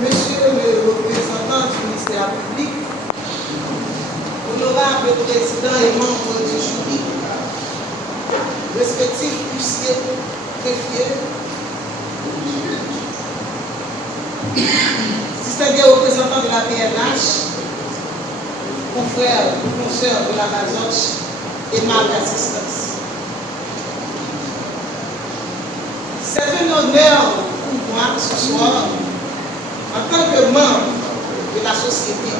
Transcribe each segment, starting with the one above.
Monsieur le représentant du ministère public, honorable président et membre du jury, respectifs huissiers, greffiers, distingués représentants de la PNH, confrères ou consoeurs de la Mazoche et mal d'assistance. C'est un honneur pour moi ce soir, en tant que membre de la société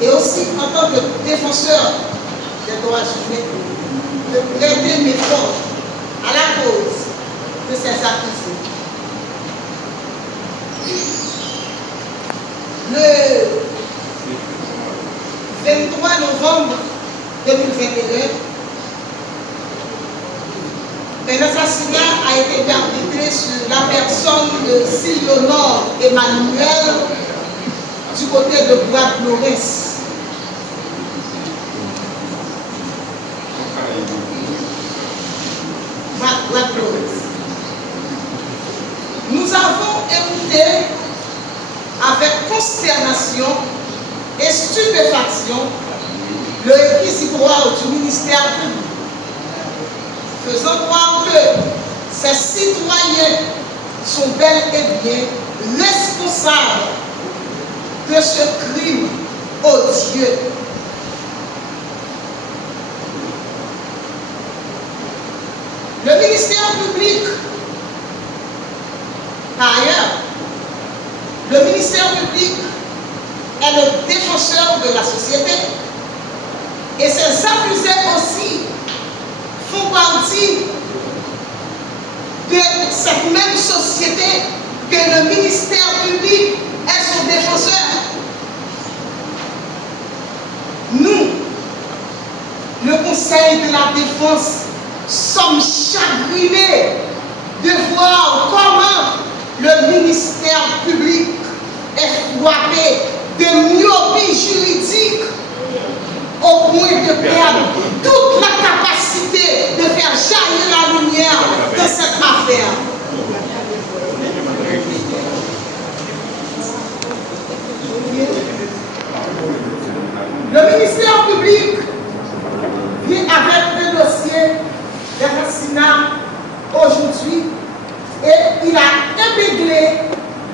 et aussi en tant que défenseur des droits humains, de prêter mes forces à la cause de ces accusés. Le 23 novembre 2021, un assassinat a été perpétré sur la personne de Sylionor Emmanuel du côté de Bois-de-Lorès. Nous avons écouté avec consternation et stupéfaction le réquisitoire du ministère public, faisant croire que ces citoyens sont bel et bien responsables de ce crime odieux. Le ministère public, par ailleurs, le ministère public est le défenseur de la société et ses accusés aussi font partie de cette même société que le ministère public est son défenseur. Nous, le Conseil de la Défense, sommes chagrinés de voir comment le ministère public est frappé de myopie juridique au point de perdre toute la capacité de faire jaillir la lumière de cette affaire. Le ministère public vient avec un dossier d'assassinat aujourd'hui et il a épinglé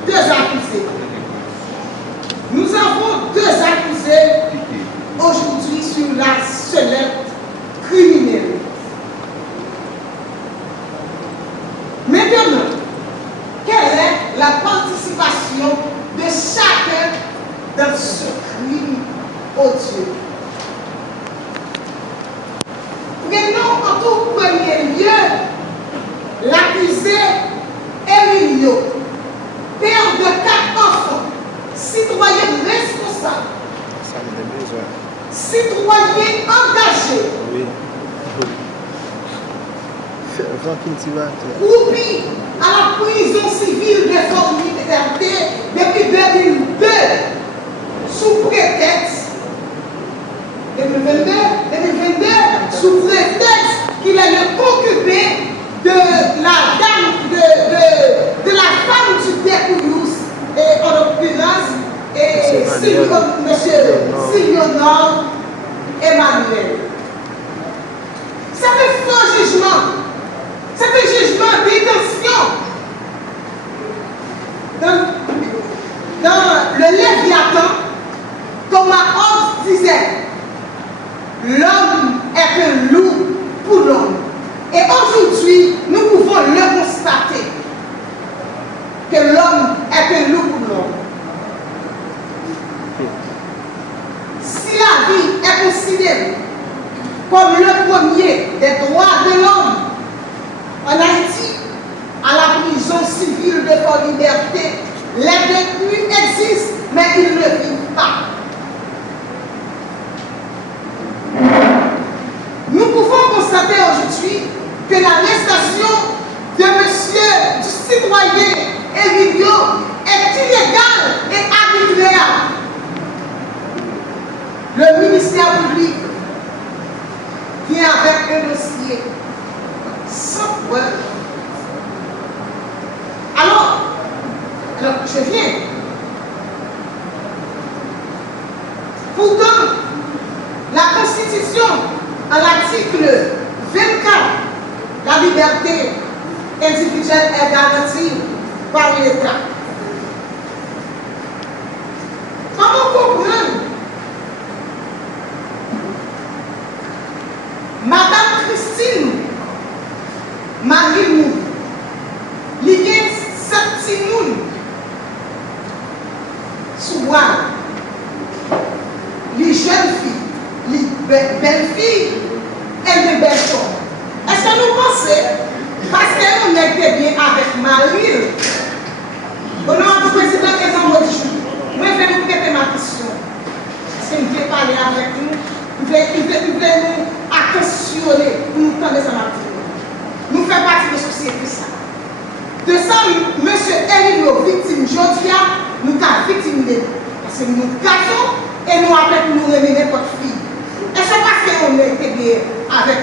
deux accusés. Nous avons deux accusés aujourd'hui sur la sellette criminelle. Maintenant, quelle est la participation de chacun dans ce crime odieux? Prenons en tout premier lieu l'accusé Emilio, père de 4 enfants, citoyen responsable, citoyen engagé, groupi à la prison civile de Formité depuis 2002, sous prétexte 2022, sous prétexte qu'il est le concubin de la dame de la femme du Découlouse, et en l'occurrence, monsieur Sylionor Emmanuel. C'est un faux jugement. C'est un jugement d'intention. Dans le Léviathan, Thomas Hobbes disait, l'homme est un loup pour l'homme. Et aujourd'hui, nous pouvons le constater, que l'homme est un loup pour l'homme. Si la vie est considérée comme le premier des droits de l'homme en Haïti, Ouais. Alors, je viens. Pourtant, la Constitution, à l'article 24, la liberté individuelle est garantie par l'État. Comment comprendre Madame Christine Marie-Mou, il y a 7 petits mouns sous bois, les jeunes filles, les belles filles et les belles femmes. Est-ce que nous pensons, parce que nous était bien avec Marie, au nom du président Emmanuel Moïse, moi je vais nous prêter ma question. Est-ce que vous voulez parler avec nous? Vous voulez nous attentionner pour nous tendre ça matin? Nous faisons partie de la société ça. De ça, M. Elino, victime, Jodia, nous avons victime. Parce que nous gâtons et nous appelons nous remener notre fille. Est-ce que parce qu'on était bien avec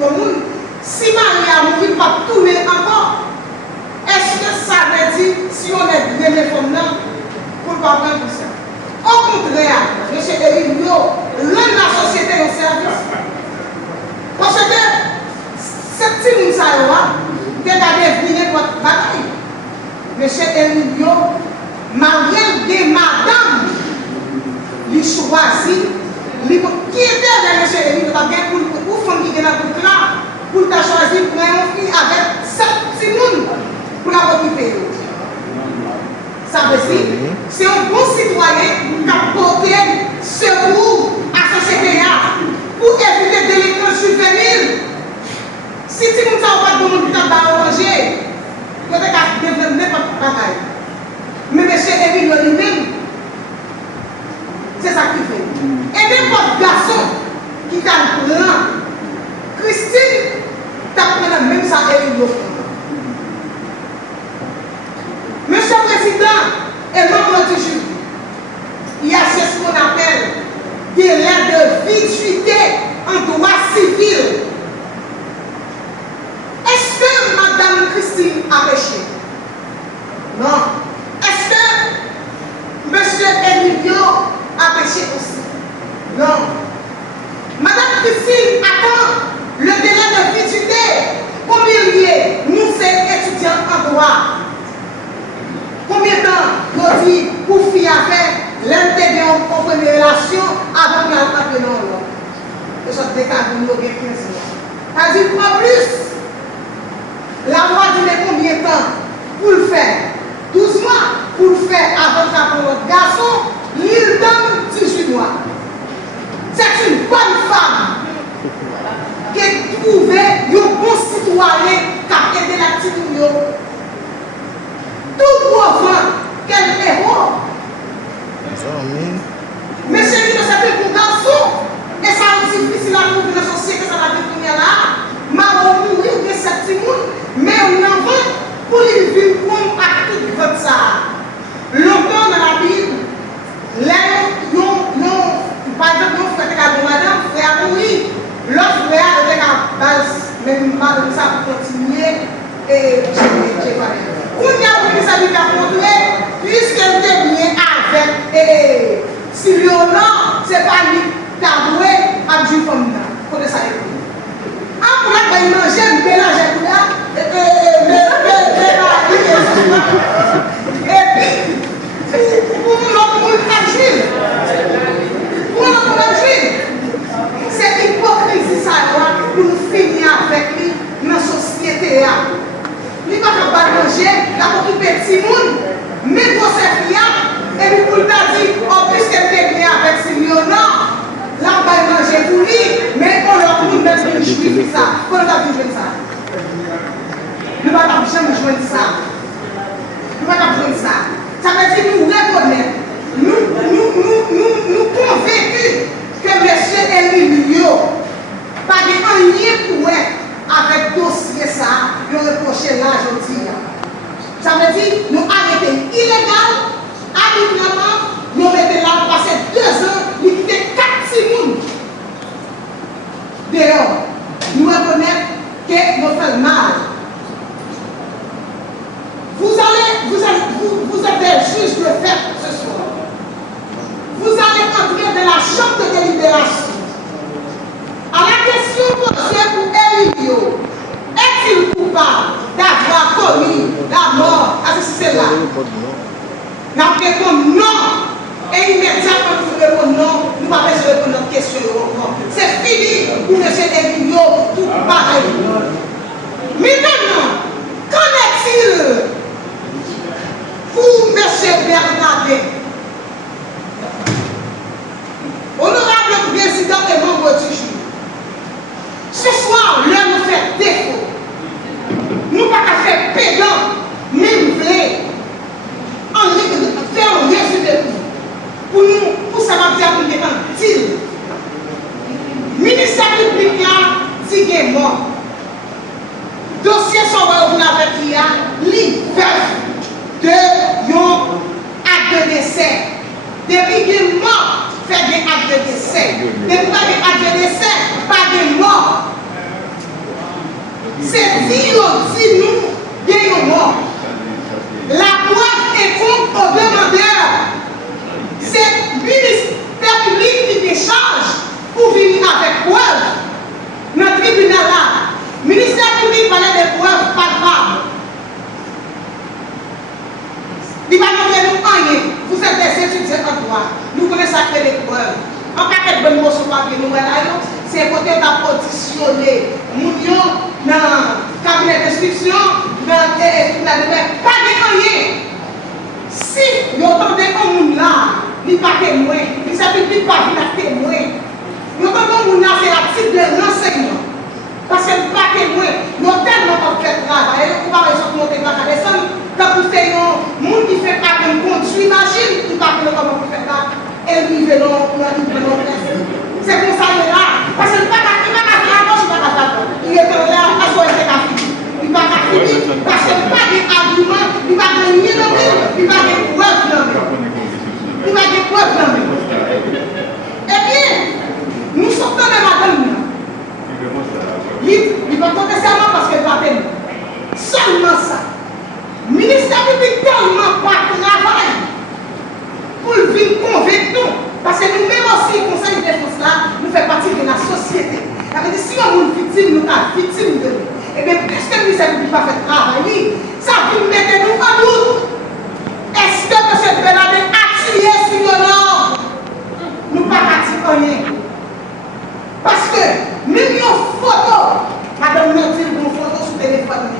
le monde, si Marie a mouru, il va tourner encore? Est-ce que ça veut dire si on est bien les femmes là, pour ne pas prendre tout ça? Au contraire, M. Elino, rend la société en service. Parce que cette petite moussa, tu as deviné votre bataille. M. Elino, marié de madame, il choisit, qui était avec M. Elino, pour faire qui est dans le là, pour ta choisir pour une fille avec 7 petits mouns pour la occuper. Ça veut dire, c'est un bon citoyen qui a porté secours à la société pour éviter des délinquants juvéniles. Si tu ne sais pas de monde qui t'a arrangé, tu as développé n'importe quoi. Mais M. Emile lui-même, c'est ça qu'il fait. Et n'importe garçon qui t'a pris, Christine, t'a pris même ça Emile. Monsieur le Président et membre du jury, il y a ce qu'on appelle délai de virtuité en droit civil. Est-ce que Mme Christine a péché? Non. Est-ce que M. Emilio a péché aussi? Non. Mme Christine attend le délai de virtuité. Combien il y a? Nous, c'est étudiants en droit. Combien de temps nous dit pour faire l'intégrer en première relation avant qu'elle ne fasse non? Et ça fait 15 ans. C'est-à-dire qu'en plus, la loi dit combien de temps pour le faire? 12 mois pour le faire avant qu'elle prenne notre garçon, il donne 18 mois. C'est une bonne femme qui a trouvé un bon citoyen qui a aidé la petite union. Tout pour voir quel héros. Mais c'est lui de cette pour garçon. Et ça est difficile à trouver dans la société, ça va devenir là. Maman mourir de cette timoun, mais on en va pour les vivre à tout votre ça. Longtemps dans la Bible, par exemple, nous frère de madame, frère mourir. L'autre frère était à base, même madame ça pour continuer et j'ai pas. On y a voulu ça lui faire montrer, puisqu'elle était bien avec Sylviona, c'est pas lui qui a doué à Dieu comme ça. Pour ça, après, il mangeait, il mélangeait tout là, et puis, pour nous agir, c'est hypocrisie ça, pour nous finir avec lui dans la société. Il va pas manger, il va occuper petit monde, mais pour ses filles, et puis pour lui dire, en plus qu'elle est bien avec Sylviona, là on va manger pour lui, mais on leur dit même que je suis ça. Comment on a vu jouer ça? Nous ne pouvons pas jamais jouer ça. Nous ne pouvons pas jouer ça. Ça veut dire nous reconnaître, nous convaincus que M. Emilio pas de rien pour être avec dossier ça, le reprocher là aujourd'hui. Ça veut dire nous arrêter illégal, arbitrairement, nous mettons là passer 2 ans, nous quitter 4 secondes dehors. Nous reconnaissons que nous faisons mal. folie, la mort, c'est là. Nous répondons non. Et immédiatement, nous répondons non, nous ne pouvons pas répondre notre question encore. C'est fini pour M. Emilio, tout pareil. Maintenant, qu'en est-il pour M. Bernabé? Honorable président et membre du jury, ce soir, l'heure nous fait défaut. Nous ne pouvons pas faire pédant, même vrai, faire un résumé pour savoir dire qu'on est en deal. Le ministère public a dit qu'il est mort. Dossier sont revenus avec l'IA, de yon acte de décès. Depuis qu'il est mort, fait des actes de décès. Depuis pas des actes de décès, pas de mort. C'est dit nous, il y a mort. La preuve est contre au demandeur. C'est le ministère public qui décharge pour venir avec preuve. Notre tribunal là, le ministère public parlait des preuves palpables. Il va nous dire rien. Vous êtes des étudiants en droit. Nous connaissons ça que les preuves. En cas de bonne mot sur papier, nous c'est côté d'auditionner. Nous dans le cabinet d'instruction, dans pas de rien. Si nous entendons un monde là, il n'y a pas témoin, il ne s'appuie pas de témoin. Nous entendons un monde là, c'est la type de renseignement. Parce que nous pas témoin, nous avons tellement pas fait travail, nous pas raison de monter pas descendre. Quand vous faites un monde qui fait pas de conduire machine, il ne pas comment vous faites ça. Et lui, c'est comme ça, il est là. Parce que il ne pas faire la gauche, il ne pas faire la droite. Il est là, à soi, il est là. Il ne va pas finir parce qu'il n'y a pas d'argument, il ne va pas de rien, il ne va pas de preuves. Il va de preuves. Eh bien, nous sortons de madame. Il va compter seulement parce qu'il va tenir. Seulement ça. Le ministère public tellement pas travail pour venir convaincre nous. Parce que nous-mêmes aussi, le conseil de défense là, nous faisons partie de la société. Ça veut dire si on est victime, nous sommes victimes de nous. Et bien, puisque le ministère public n'a pas fait travail, ça veut mettre nous en doute. Est-ce que M. Bernabé a tiré sur le nord? Nous ne pouvons pas dire rien. Parce que même une photo, madame nous dit une photo sur le téléphone.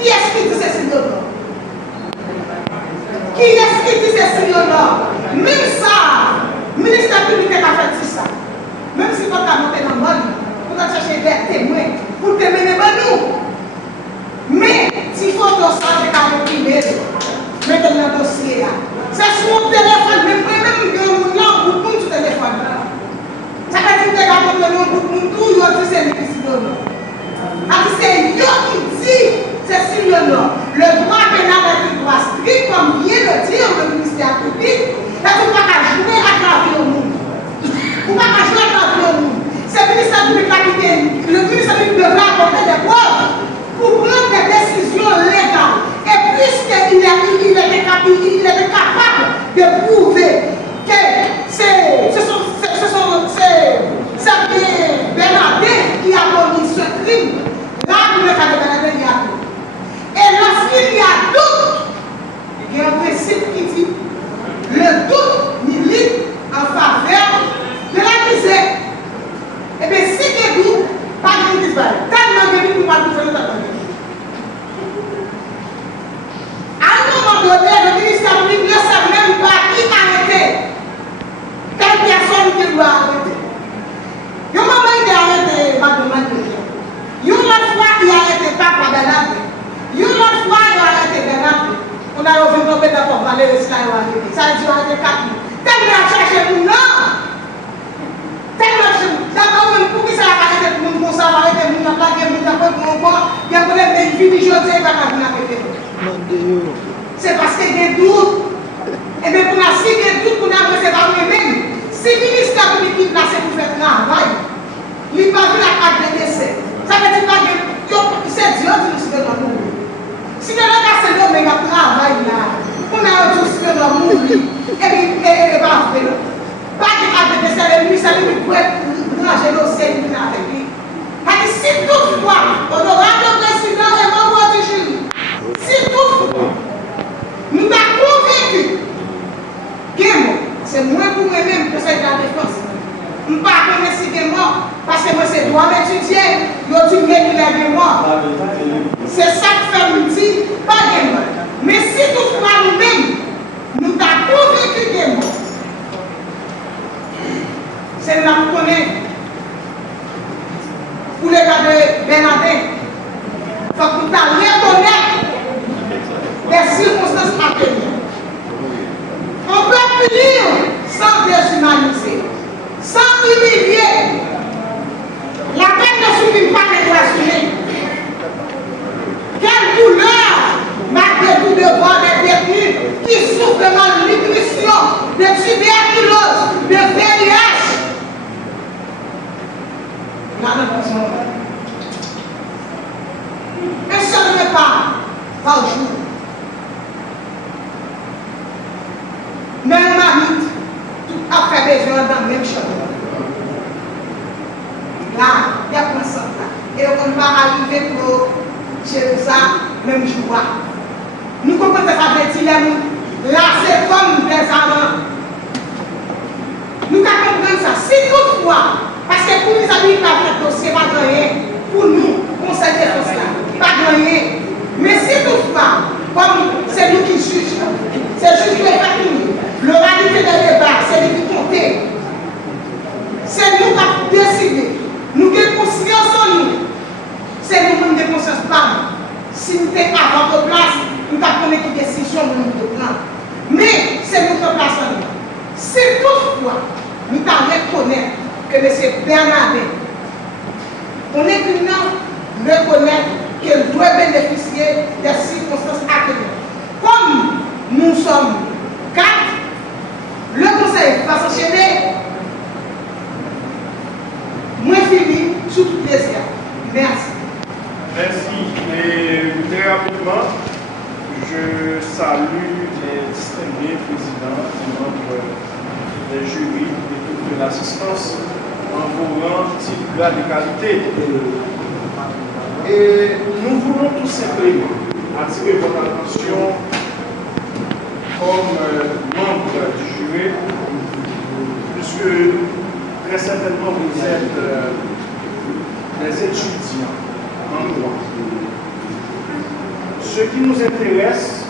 Qui est-ce qui dit c'est sur le nord? Qui est-ce qui dit c'est sur le nord? Même ça, le ministère public a fait ça. Même si on a monté dans le monde, on a cherché des témoins pour témoigner nous. Mais si photo ça, c'est quand même privé. Mettez dans le dossier là. C'est sur mon téléphone, même pour mon téléphone. Ça veut dire que tu as pour tout, il dit c'est le c'est lui qui dit c'est sur le nom. Le droit pénal est un droit strict, comme vient de dire le ministère public. Et tu ne peux pas jouer à travers le monde. Tu ne peux pas jouer à travers le monde. C'est le ministère public qui le ministère public devra apporter des preuves pour prendre des décisions légales. Et puisqu'il est capable de prouver que ce sont Bernabé qui a commis ce crime, là, pour le cas de Bernabé, il y a doute. Et lorsqu'il y a doute, il y a un principe qui dit le doute milite en faveur de la misère. Et bien, si il y a doute, pas de disparaître. Tellement de doute, nous ne pouvons pas faire le. À un moment donné, le ministère public ne sait même pas qui arrêter. Quelle personne qui doit arrêter. Il y a un moment qui a arrêté Madame. Il y a une fois qui a arrêté Papa Bernabé. Il y a une fois qui a arrêté Bernabé. On a vu nos pédales pour parler de ça. Ça a dû arrêter 4 mois. Tellement à chercher nous, non. Tellement à chercher nous. D'abord, pour qui ça a arrêté tout le monde, ça va arrêter nous, on a pas de nous, on a pas de nous, il y a des filles qui jouent, il va pas venir arrêter nous. C'est parce qu'il y a des doutes. Et bien, pour la si il y a des doutes, pour la c'est pas nous-mêmes. Si le ministère public est placé pour faire travail, il n'a pas vu la carte de décès. Ça veut dire que c'est Dieu qui nous suit dans le monde. Si le gars c'est l'homme qui travaille là, on a un suit dans le monde, et pas faire. Pas de carte de décès, le ministère public peut ranger l'océan qui est avec lui. Si toutefois, honorable président et membre du jury, si punir sans déshumaniser, sans humilier. La peine ne suffit pas les droits humains. Quelle douleur, malgré tout, de voir des détenus qui souffrent de malnutrition, de tuberculose, de VIH. Un seul repas par jour. Même marmite, tout a fait besoin dans le même chambre. Là, il y a plein de ça. Et on va arriver pour chez ça, même jour. Nous comprenons ça veut dire là, c'est comme des amants. Nous comprenons ça. Si toutefois, parce que pour nous, amis, pas de dossier, pas de rien. Pour nous, conseil de défense là, pas de rien. Mais si toutefois, comme c'est nous qui jugeons, c'est juste le fait nous. L'oralité des débats, c'est lui qui compte. C'est nous qui avons décidé. Nous avons conscience en nous. C'est nous qui avons conscience pas. Si nous sommes à votre place, nous avons pris une décision de nous prendre. Mais c'est notre place en nous. Si toutefois, nous avons reconnaître que M. Bernardin, on est qu'une reconnaître qu'elle doit bénéficier des circonstances atténuantes. Comme nous sommes 4, le conseil va s'enchaîner. Moi, fini, sous tout plaisir. Merci. Merci. Et très rapidement, je salue les distingués présidents et membres des jurys et de l'assistance en vos rangs, titres, grades de qualité. Et nous voulons tout simplement attirer votre attention comme membre du jury, puisque très certainement vous êtes des étudiants en droit. Ce qui nous intéresse,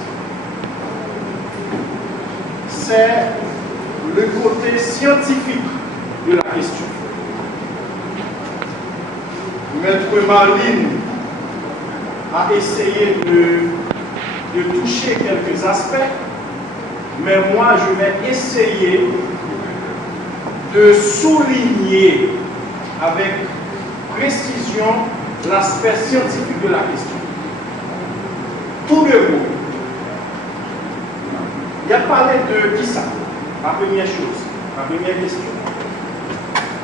c'est le côté scientifique de la question. Maître Marline a essayé de toucher quelques aspects, mais moi je vais essayer de souligner avec précision l'aspect scientifique de la question. Tout de vous, il a parlé de qui ça? La première chose, la première question.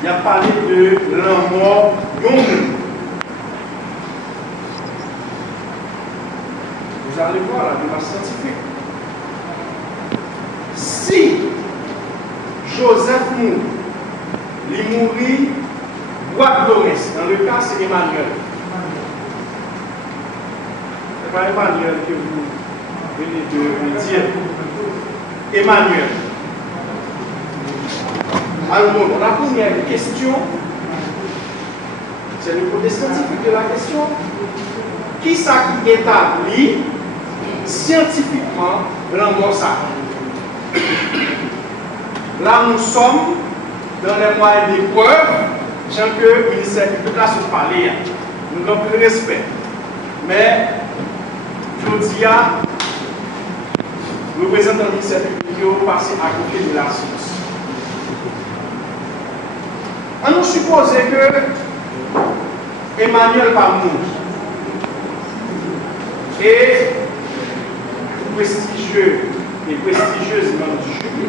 Il a parlé de la mort longue. Vous allez voir la démarche scientifique. Si Joseph Moore, il mourit boîte d'Orès, dans le cas c'est Emmanuel. Ce n'est pas Emmanuel que vous venez de dire. Emmanuel. Alors, la première question, c'est le côté scientifique de la question. Qui ça qui établit scientifiquement la mort ça? Là, nous sommes dans les moyens d'épreuve, sans que le ministère public là se parle. Nous avons plus de respect. Mais, je dis à le représentant du ministère public qui est passé à côté de la science. On nous suppose que Emmanuel va mourir. Et prestigieux et prestigieuse dans du jury,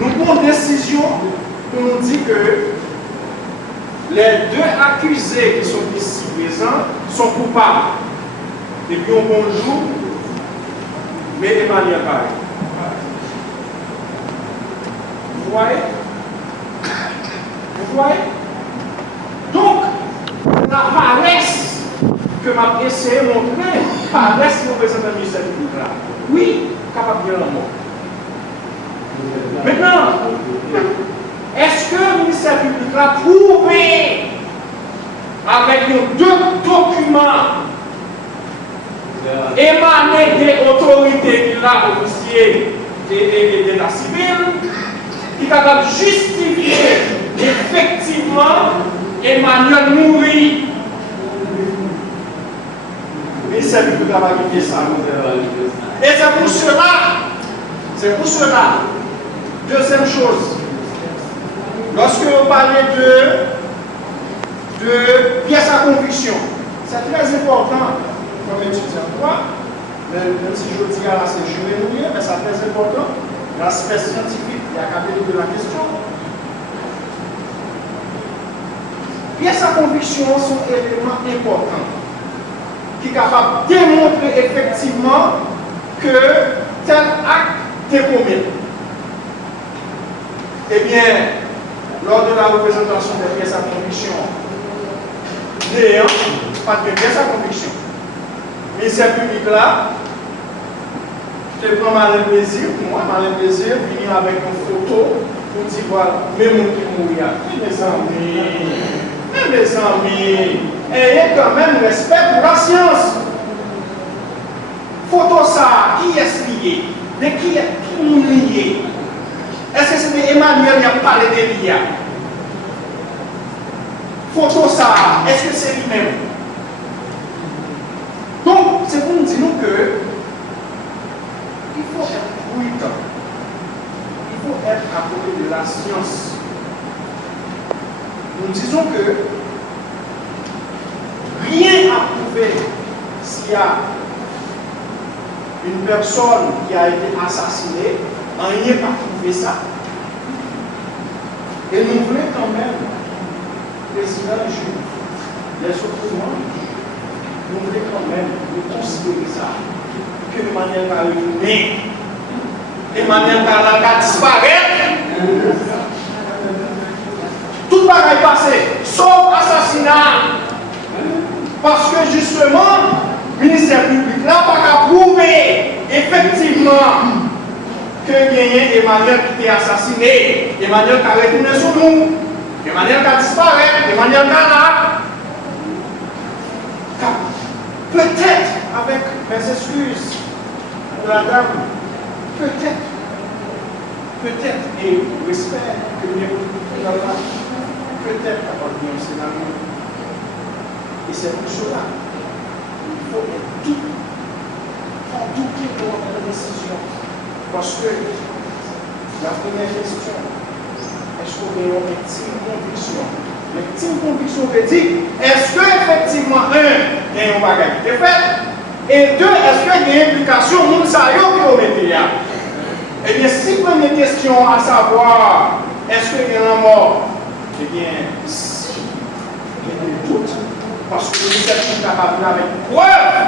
nous prenons décision pour nous dire que les deux accusés qui sont ici présents sont coupables. Depuis un bon jour, mais Emmanuel va. Vous voyez? Vous voyez? Donc, la paresse que m'a essayé de montrer, paresse qui représente le ministère public là. Oui, capable de dire la mort. Maintenant, est-ce que le ministère public a prouvé avec nos deux documents émanés des autorités qui l'a officier et de la civile, qui est capable de justifier effectivement Emmanuel mourit? Le ministère public a validé ça. Et c'est pour cela, C'est pour cela. Deuxième chose, lorsque vous parlez de pièces à conviction, c'est très important comme étudiant en droit, même si je dis là c'est juré ou rien, mais c'est très important, l'aspect scientifique et académique de la question. Pièces à conviction sont éléments importants qui sont capables de démontrer effectivement que tel acte est commis. Eh bien, lors de la représentation des pièces à conviction, n'ayant pas de pièces à conviction, le ministère public là, je prends malin plaisir, moi, malin plaisir, venir avec une photo pour dire voilà, même qui mourir. Mes amis, ayez quand même respect pour la science. Photo ça, qui est lié? De qui est lié? Est-ce que c'est Emmanuel qui a parlé de l'IA? Photo ça, est-ce que c'est lui-même? Donc, c'est pour nous dire que il faut être prudent. Il faut être à côté de la science. Nous disons que rien à prouver s'il y a une personne qui a été assassinée, rien n'a prouvé ça. Et nous voulons quand même, président juge, les opposants, nous voulons quand même considérer ça, que de manière à retourner, de manière à disparaître. Tout pareil passé, sauf assassinat. Parce que justement, le ministère public n'a pas qu'à prouver effectivement que Emmanuel qui était assassiné, Emmanuel qui a retourné sur nous, Emmanuel qui a disparu, Emmanuel qui a là. Peut-être, avec mes excuses de la dame, peut-être, et j'espère que nous avons peut-être apporter un scénario. Et c'est pour cela qu'il faut être tout pour la décision. Parce que la première question, est-ce qu'on a une intime conviction? L'intime conviction veut dire, est-ce qu'effectivement, un, il y a un bagage qui est fait, et deux, est-ce qu'il y a une implication, nous savons qui est au métier. Eh bien, si première question à savoir, est-ce qu'il y a un mort? Eh bien, si il y a des doutes, parce que nous sommes capables avec preuve,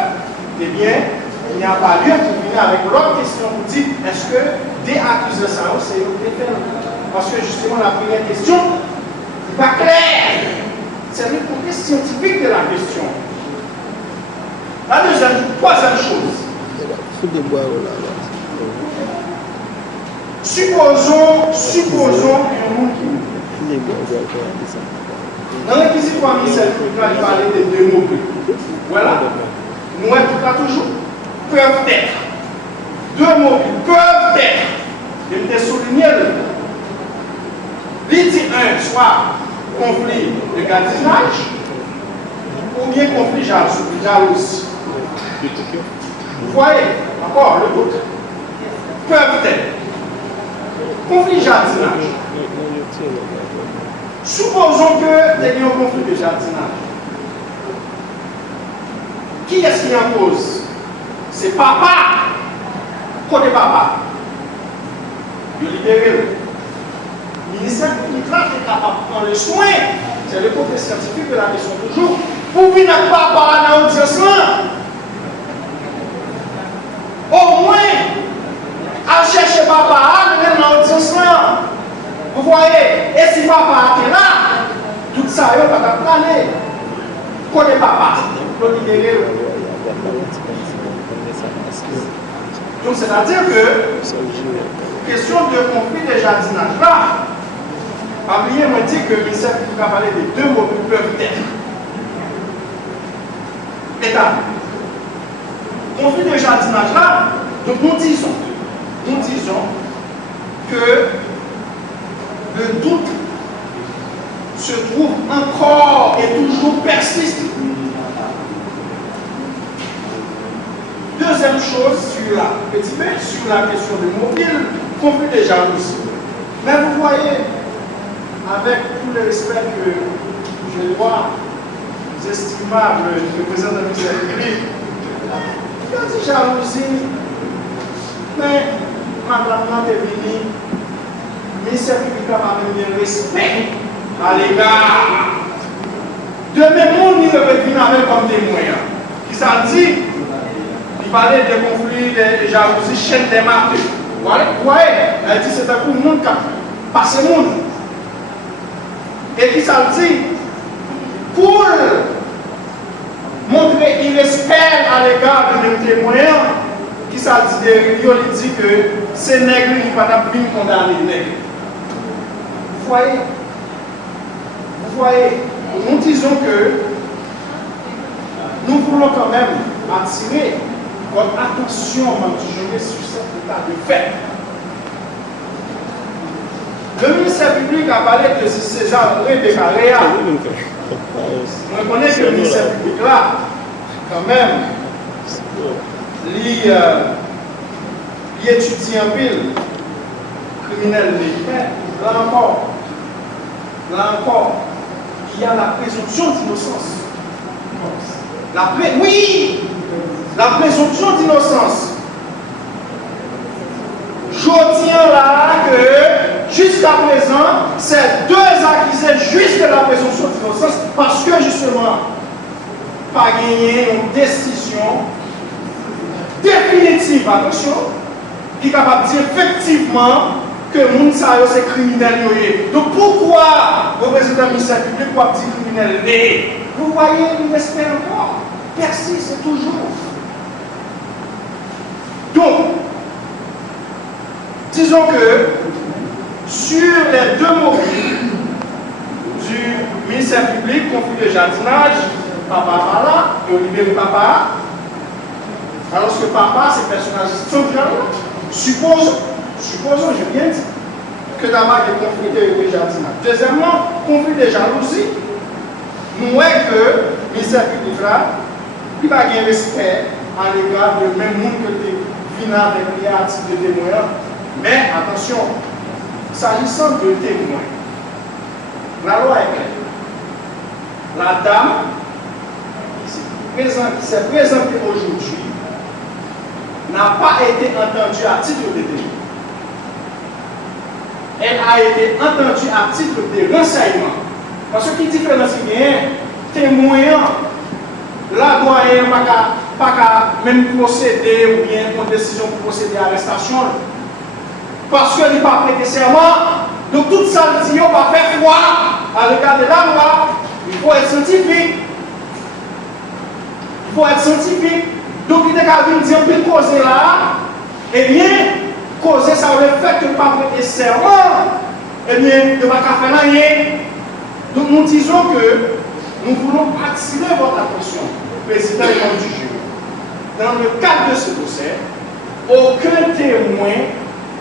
eh bien, il n'y a pas lieu pour venir avec l'autre question pour dire est-ce que des accusés de ça, c'est des faits? Parce que justement, la première question n'est pas claire. C'est le côté scientifique de la question. La troisième chose. Supposons un monde qui dans le réquisitoire ministère public, il parlait de deux mots. Voilà. Nous, tout là toujours, peuvent être. Deux mots peuvent être. Je vais souligner le mot. Il dit un, soit conflit de gardiennage, ou bien conflit jalousie. Vous voyez, encore le doute. Peuvent être. Conflit jardinage. Supposons que il y a un conflit de jardinage. Qui est-ce qui en cause? C'est papa. Côté papa. Il est libéré. Le ministère public est capable de prendre le soin. C'est le côté scientifique de la question toujours. Pour venir avec papa dans l'audience là. Au moins, à chercher papa dans l'audience là. Vous voyez, et si papa est là, tout ça, il va pas planer. Côté papa, l'autre libéré. Donc, c'est-à-dire que, question de conflit de jardinage là, Fabrier m'a dit que le ministère va parler de deux mots qui peuvent être. État. Conflit de jardinage là, donc nous disons que le doute se trouve encore et toujours persiste. Deuxième chose sur petit peu sur la question du mobile, conflit de jalousie. Mais vous voyez, avec tout le respect que je dois aux estimables représentants de ministère public, il y a dit jalousie, mais madame n'a pas venu, le ministère public a même un respect à l'égard de même monde qui peut venir avec comme témoin. Qui s'en dit, il parlait de conflits, de jalousie, chaîne des marques. Vous voyez, elle dit c'est un coup de monde qui a passé le monde. Et qui s'en dit, pour montrer qu'il respect à l'égard de nos témoins, qui s'en dit derrière, il dit que ces nègres ne sont pas condamner les nègres. Vous voyez, nous disons que nous voulons quand même attirer votre attention, Mme Dujoué, sur cet état de fait. Le ministère public a parlé de César Rebecca Réa. On reconnaît que le ministère public là, quand même, il étudie un pile criminel militaire. Là encore, il y a la présomption d'innocence. Oui, la présomption d'innocence. Je tiens là que jusqu'à présent, ces deux accusés juste de la présomption d'innocence parce que justement, pas gagné une décision définitive, attention, qui est capable de dire effectivement que Mounsayo c'est criminel. Donc pourquoi le représentant du ministère public doit dire criminel? Vous voyez, il espère encore. Persiste toujours. Donc, disons que sur les deux mobiles du ministère public, conflit de jardinage, papa là, et Olivier papa, alors que papa, c'est personnage social, supposons, j'ai bien dit, que d'abord il y a conflit de jardinage. Deuxièmement, conflit de jalousie. Nous voyons que le ministère public là, il va gagner respect à l'égard de même monde que tu viens avec les articles de témoins. Mais attention, s'agissant de témoins, la loi est claire. La dame qui s'est présentée aujourd'hui n'a pas été entendue à titre de témoin. Elle a été entendue à titre de renseignement. Parce que qui différencie bien, témoin, la doyen n'a pas même procéder ou bien une décision pour procéder à l'arrestation. Parce qu'il n'a pas prêté serment. Donc tout ça, il dit, on va faire foi à l'égard de la loi. Il faut être scientifique. Il faut être scientifique. Donc il est capable de dire que causer là, eh bien, causer ça le fait que ne pas prêter serment, eh bien, il ne va pas faire rien. Donc nous disons que nous voulons attirer votre attention, président et du juge. Dans le cadre de ce dossier, aucun témoin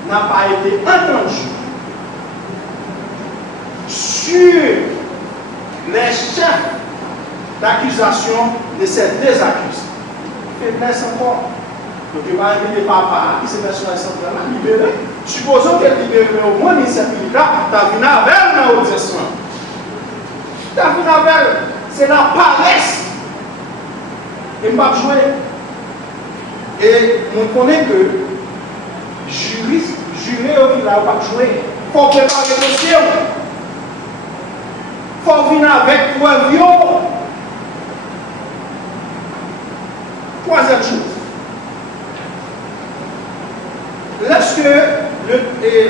n'a pas été entendu sur les chefs d'accusation de ces deux accusés. Faiblesse encore. Donc il va inviter papa, qui s'est personnage central, libéré. Supposons qu'elle libère au moins le ministère public là, tu as vu avec dans l'audience. Tu as vu avec, c'est la paresse. Et pas jouer. Et on connaît que juriste, juré qui n'a pas joué, il faut préparer le dossier. Il faut venir avec preuve. Troisième chose. Lorsque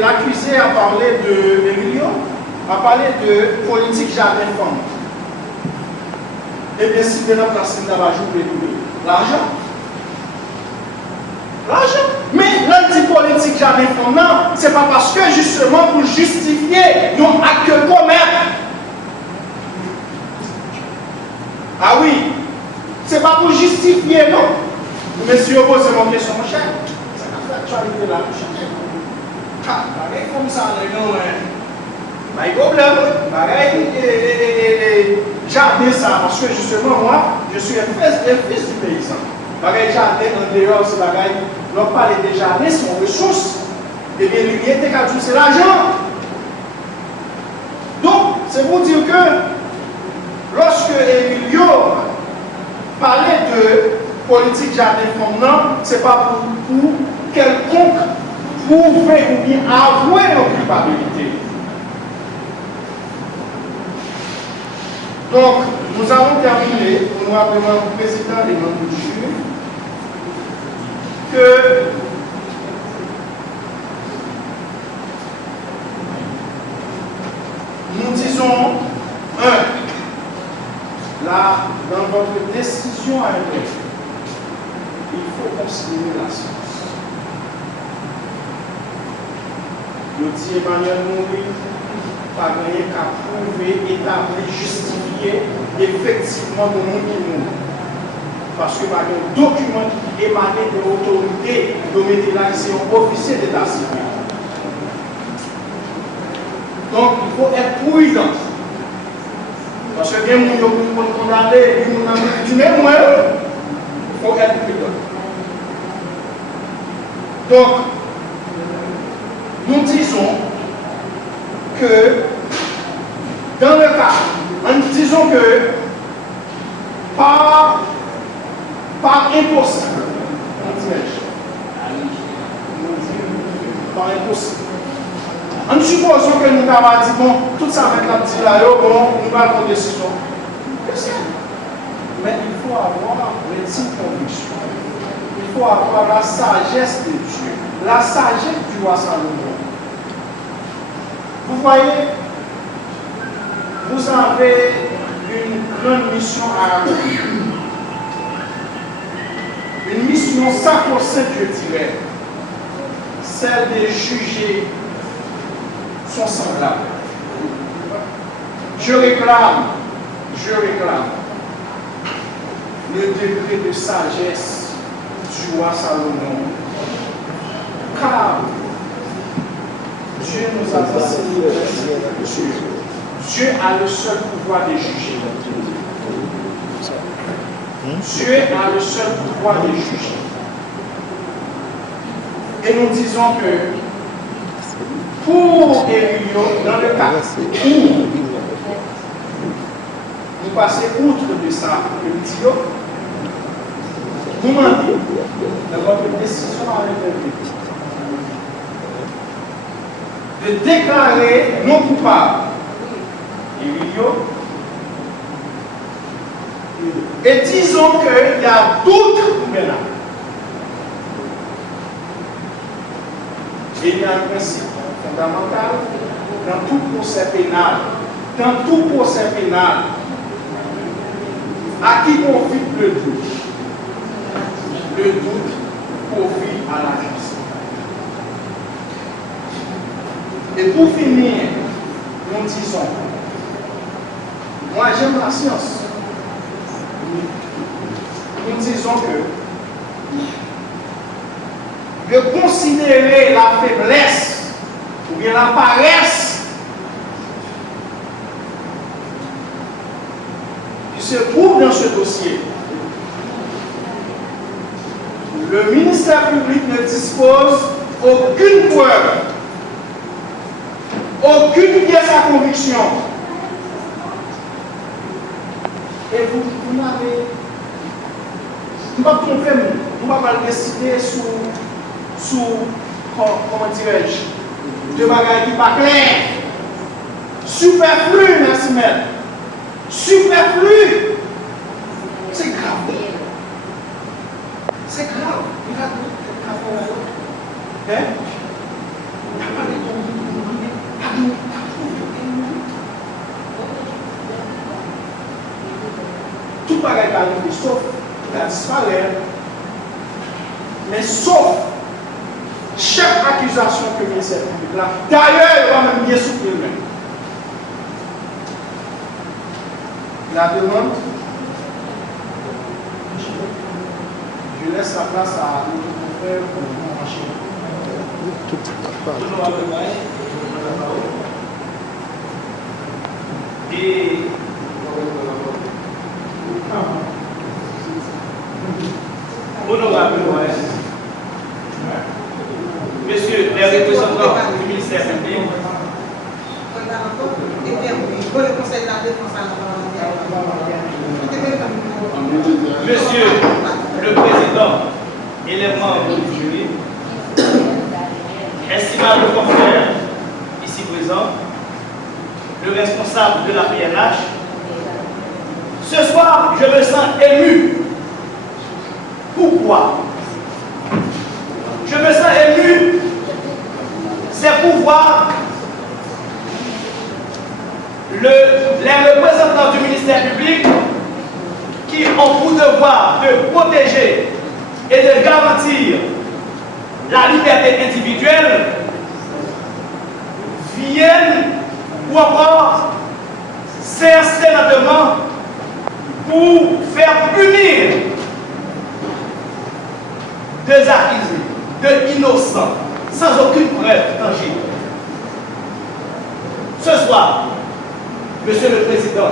l'accusé a parlé de Emilio, a parlé de politique jardin-femme, et bien si bien la place n'a pas joué l'argent. L'argent. Mais l'antipolitique jardin-femme, non, ce n'est pas parce que justement pour justifier nos actes commerce. Ah oui, ce n'est pas pour justifier, non. Monsieur, posez mon question, mon cher. Actualité là, comme ça, non, il y a problème. Jardin ça, parce que justement, moi, je suis un fils du paysan. Jardin en dehors, c'est l'on parlait déjà de son ressource, et bien lui était qu'à toucher l'argent. Donc, c'est pour dire que lorsque Emilio parlait de politique jardin fondant, ce n'est pas pour quelconque prouver ou bien avouer nos culpabilités. Donc, nous avons terminé pour nous rappeler au président des membres du jury que nous disons, là, dans votre décision à un il faut considérer la science. Le dit Emmanuel Moury, pas gagné qu'à prouver, établir, justifier effectivement le monde qui nous. Parce que par un document qui émanait de l'autorité de mettre là, c'est un officier d'état civil. Donc il faut être prudent. Parce que bien nous pouvons condamner, nous n'avons du même moins, il faut être prudent. Donc, nous disons que dans le cas, nous disons que par impossible, par impossible. En supposant que nous avons dit, bon, tout ça avec la petite là, bon, nous allons prendre une décision. Mais il faut avoir l'intime conviction. Il faut avoir la sagesse de Dieu. La sagesse du roi Salomon. Vous voyez, vous avez une grande mission à accomplir. Une mission sacro-sainte, je dirais. Celle de juger son semblable. Je réclame le degré de sagesse du roi Salomon. Car Dieu nous a enseigné Dieu a le seul pouvoir de juger. Dieu a le seul pouvoir de juger. Et nous disons que pour Emilio, dans le cas où nous passons outre de ça, le petit nous demandez dans votre décision avec le de déclarer non coupable Emilio et disons qu'il y a doute maintenant. Et il y a un principe fondamental dans tout procès pénal. Dans tout procès pénal, à qui profite le doute? Le doute profite à la justice. Et pour finir, nous disons, moi j'aime la science. Nous disons que de considérer la faiblesse ou bien la paresse qui se trouve dans ce dossier, le ministère public ne dispose aucune preuve, aucune pièce à conviction. Et vous n'avez pas trompé, nous ne pouvons pas décider sous comment dirais-je, de bagages qui ne sont pas clairs. Superflu, merci maître. Superflu. C'est grave. C'est grave. Il a hein? Tout bagage va arriver, sauf la disparaître, mais sauf chaque accusation que le ministère public là. D'ailleurs, il va même bien soutenir lui. La demande, je laisse la place à notre confrère pour nous enchaîner. Et honorable représentants du ministère public. Monsieur le Président et les membres du jury, estimable confrère ici présent, le responsable de la PNH, ce soir je me sens ému. Pourquoi? Je me sens ému, c'est pour voir les représentants du ministère public qui ont pour devoir de protéger et de garantir la liberté individuelle viennent ou encore s'installer là-dedans pour faire punir deux accusés, deux innocents, sans aucune preuve tangible. Ce soir, Monsieur le Président,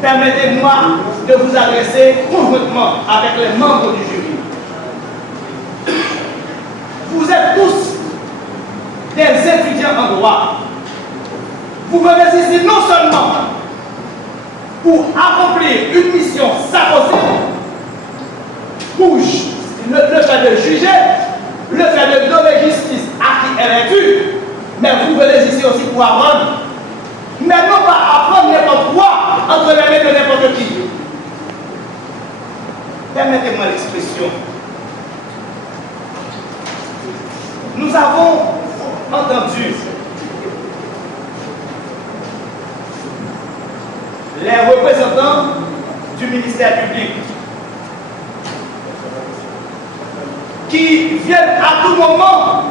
permettez-moi de vous adresser conjointement avec les membres du jury. Vous êtes tous des étudiants en droit. Vous venez ici non seulement pour accomplir une mission sacrosée, pour le fait de juger, le fait de donner justice à qui elle est due, mais vous venez ici aussi pour apprendre. Mais non pas apprendre n'importe quoi entre les mains de n'importe qui. Permettez-moi l'expression. Nous avons entendu les représentants du ministère public qui viennent à tout moment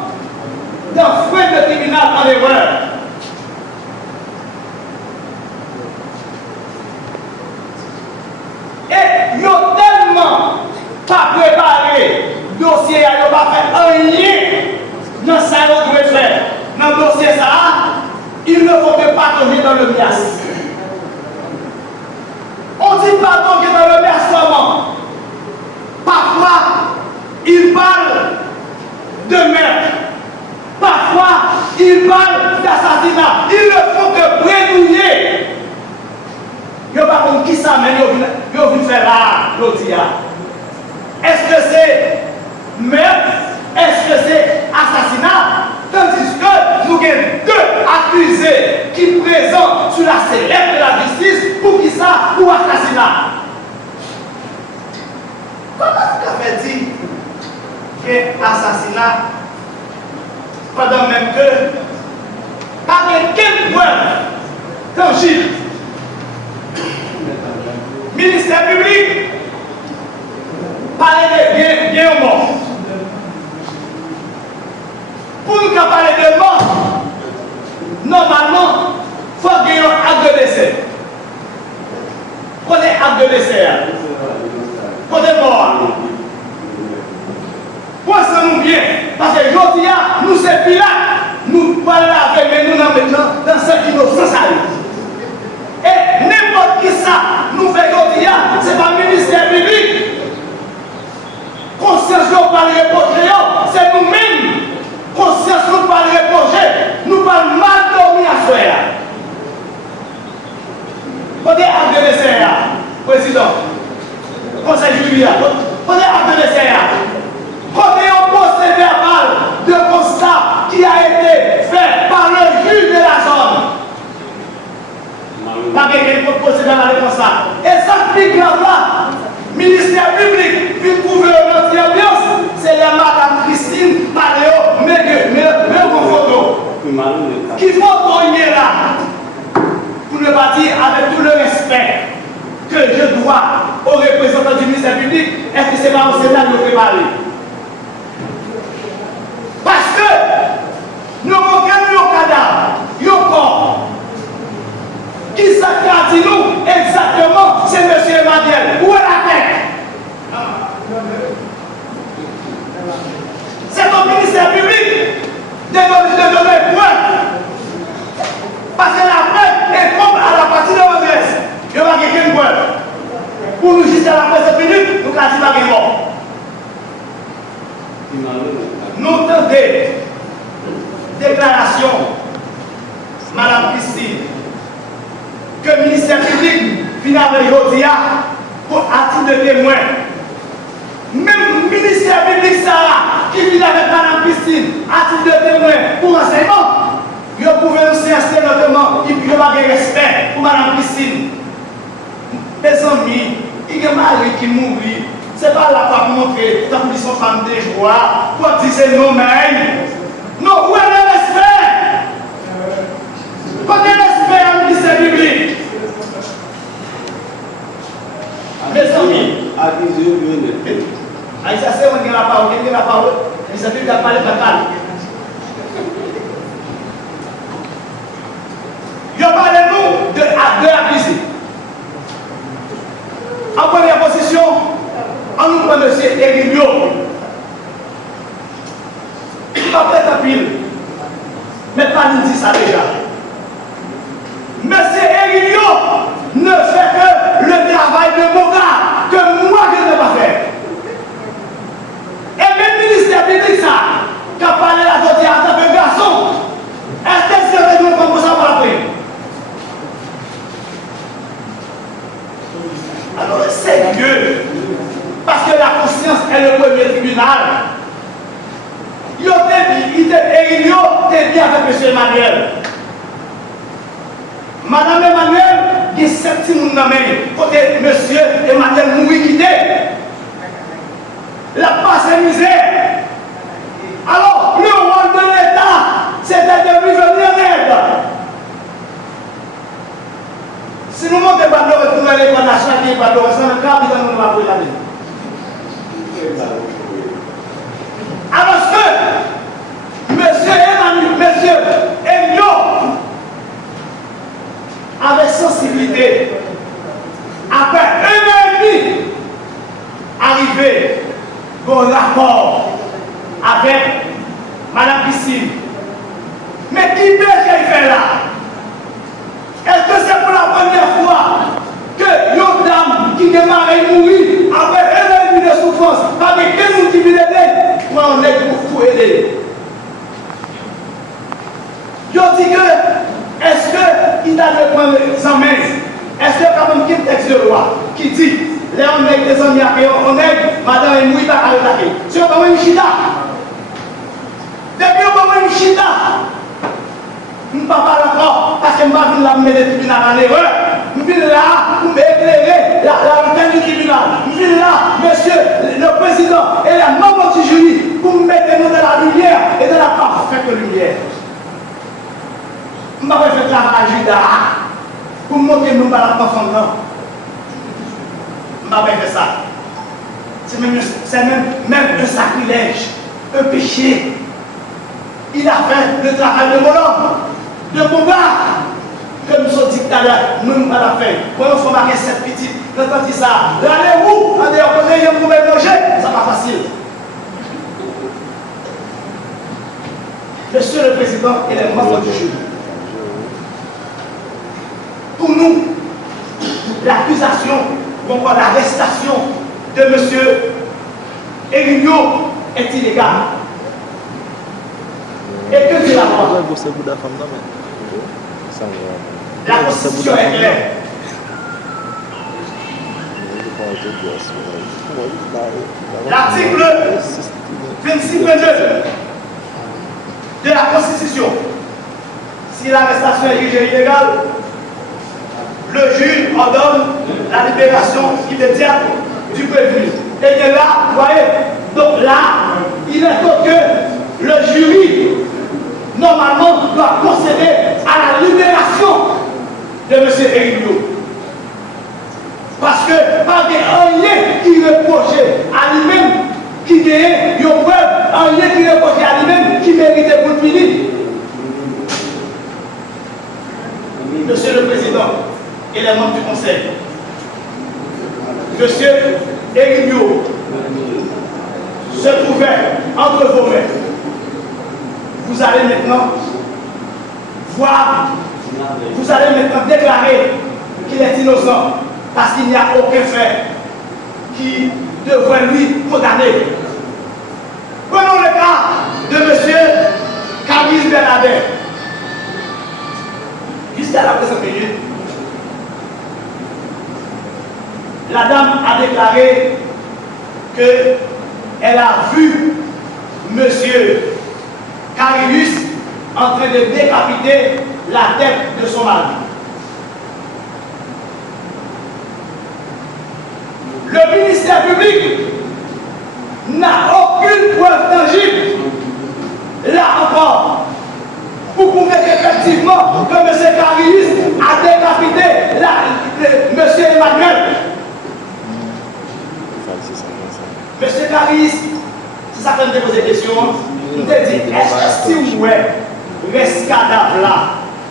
d'enfreindre le tribunal en erreur. Et ils n'ont tellement pas préparé le dossier, ils n'ont pas fait un lien dans ça qu'ils doivent faire. Dans le dossier, ça, ils ne vont pas tomber dans le mias. On dit pas tomber dans le mias comment? Parfois, ils parlent de meurtre. Parfois, ils parlent d'assassinat. Ils ne font que bredouiller. Ils ne savent pas qui ça, mais ils vont faire là, l'autre. Est-ce que c'est meurtre? Est-ce que c'est assassinat? Tandis que nous avons deux accusés qui présentent sur la sellette de la justice pour qui ça? Pour assassinat. Comment ça fait dire que assassinat pendant même que pas de quelle preuve tangible? Ministère public, parlez de bien ou mort. Pour nous parler de mort, normalement, il faut qu'il y ait un acte de décès. Prenez acte de décès. Prenez mort. Pensez-nous bien, parce que aujourd'hui, nous c'est Pilate, nous parlons avec nous maintenant dans cette innocence. Et n'importe qui ça, nous faisons aujourd'hui, ce n'est pas le ministère public. Conscience nous pas reprocher, c'est nous-mêmes. Conscience nous pas reprocher, nous pas mal dormir à soir. Prenez acte de décès, Président. Conseil judiciaire, prenez acte de décès. Prenez un procès verbal de constat qui a été fait par le juge de la zone. Pas quelqu'un qui procès verbal de constat. Et ça pique là, ministère public, puis gouverneur d'ambiance, c'est la madame Christine Maléo, mais photo. Qui faut donner là, pour ne pas dire avec tout le respect que je dois aux représentants du ministère public, est-ce que c'est pas au Sénat de nous préparer? Parce que nous avons gagné le cadavre, le corps. Qui s'accorde nous exactement, c'est M. Emmanuel. Où est la tête? C'est au ministère public de donner point. Parce que la preuve est comme à la partie de l'adresse. Il n'y a pas quelqu'un de point. Pour nous, jusqu'à la présente minute, nous ne pas mort. nous entendons déclaration, Madame Christine, que le ministère public vient avec Yodia pour à titre de témoin. Même le ministère public Sarah qui vient avec Madame Christine à titre de témoin pour l'enseignement, vous pouvez nous insister notamment, il n'y a pas de respect pour Madame Christine. Mes amis, il y a un mari qui mourit. Ce n'est pas là pour montrer que vous sont femmes de joie, pour dire c'est non, mais non, où est le respect? Quand est le respect à ministère public? Mes amis, ça c'est on dit la parole, on dit la parole, mais ça fait parler de calme. Il parle nous de accusés. En première position, on nous prend M. Erilio. Il va peut-être à pile, mais pas nous dire ça déjà. M. Erilio ne fait que le travail de mon gars que moi je ne vais pas faire. Et même le ministère public, ça, qui a parlé la journée en tant que garçon, est-ce que c'est le comme ça pour la paix? Alors c'est Dieu, parce que la conscience est le premier tribunal. Il était bien avec M. Emmanuel. Madame Emmanuel, il y a 7 petits mouns dans côté M. Emmanuel mourit quitté. La passe est misère. Alors, le rôle de l'État, c'était de lui venir en aide. Si nous montons pas de retourner à l'école nationale, il n'y a pas de retourner à l'école nationale, nous va la vie. Alors que monsieur Emilio, avec sensibilité, après 1 an et demi, arrivé au rapport avec Mme Christine. Mais qui est-ce qu'elle fait là? Est-ce que c'est pour la première fois que une dame qui démarre et mourit après 1 an et demi de souffrance, avec 15 qui viennent aider, moi on est pour aider? Je dis que, est-ce qu'il a le point sans main? Est-ce que quand même, qui est le texte de loi qui dit, là on est des amis à on aide, madame est mouillée à l'attaquer? C'est quand même une chita. Depuis on va une chita. Je ne peux pas encore, parce que je ne vais pas venir mettre le tribunal en erreur. Je viens là pour éclairer la routine du tribunal. Je viens là, monsieur le président et les membres du jury, pour mettre nous dans la lumière et dans la parfaite lumière. Je ne vais pas faire travail à Judas pour montrer que nous ne sommes pas enfants. Je ne vais pas faire ça. C'est même un sacrilège, un péché. Il a fait le travail de mon homme, de mon gars. Comme nous sommes dit tout à l'heure, nous ne pouvons pas la faire. Quand on fait marquer cette petite, nous entendons ça. Allez où? Allez, on peut rien pour mélanger. Ça va facile. Monsieur le Président et les membres du jury. Pour nous, l'accusation, ou encore l'arrestation de M. Erilio est illégale. Et que dit la loi? La Constitution est claire. L'article 26-22 de la Constitution, si l'arrestation est jugée illégale, le juge ordonne la libération immédiate du prévenu. Et de là, vous voyez, donc là, il est faut que le jury, normalement, doit procéder à la libération de M. Erilio. Parce que pas de rien qui reprochait à lui-même, qui gagnait une preuve, rien qui reprochait à lui-même, qui méritait pour finir. Monsieur le Président et les membres du Conseil, M. Erilio se trouvait entre vos mains. Vous allez maintenant voir, vous allez maintenant déclarer qu'il est innocent parce qu'il n'y a aucun fait qui devrait lui condamner. Prenons le cas Bernadette. Jusqu'à la présente minute, la dame a déclaré qu'elle a vu M. Carius en train de décapiter la tête de son mari. Le ministère public n'a aucune preuve tangible, là encore, pour prouver effectivement que M. Carius a décapité M. Emmanuel. M. Carius, si ça fait me poser des questions, il te dit, est-ce que si vous reste cadavre là,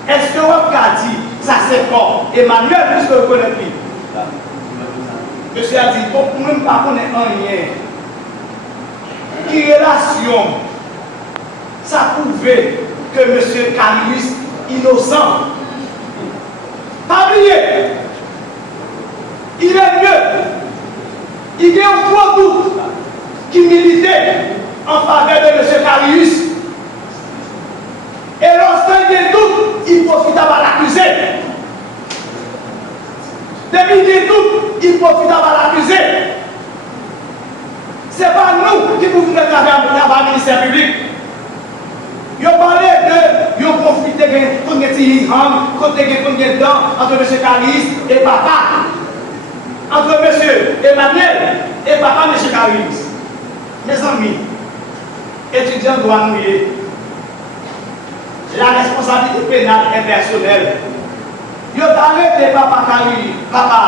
est-ce que vous avez dit, ça c'est quoi Emmanuel, puisque vous connaissez. Monsieur a dit, bon, pour même pas connaître rien. Qui relation, ça prouvait que M. Carius innocent. Pas oublier, il est mieux. Il y a un gros doute qui militait en faveur de M. Carius. Et lorsqu'il y a un doute, il profite à l'accuser. Depuis qu'il y a un doute, il profite à l'accuser. Ce n'est pas nous qui pouvons faire travailler au ministère public. Ils ont parlé de, ils ont profité de combien de temps, combien de temps entre M. Carius et papa. Entre M. Emmanuel et papa M. Carius. Mes amis, étudiants doivent mouiller. La responsabilité pénale est personnelle. Ils ont arrêté papa Carius, papa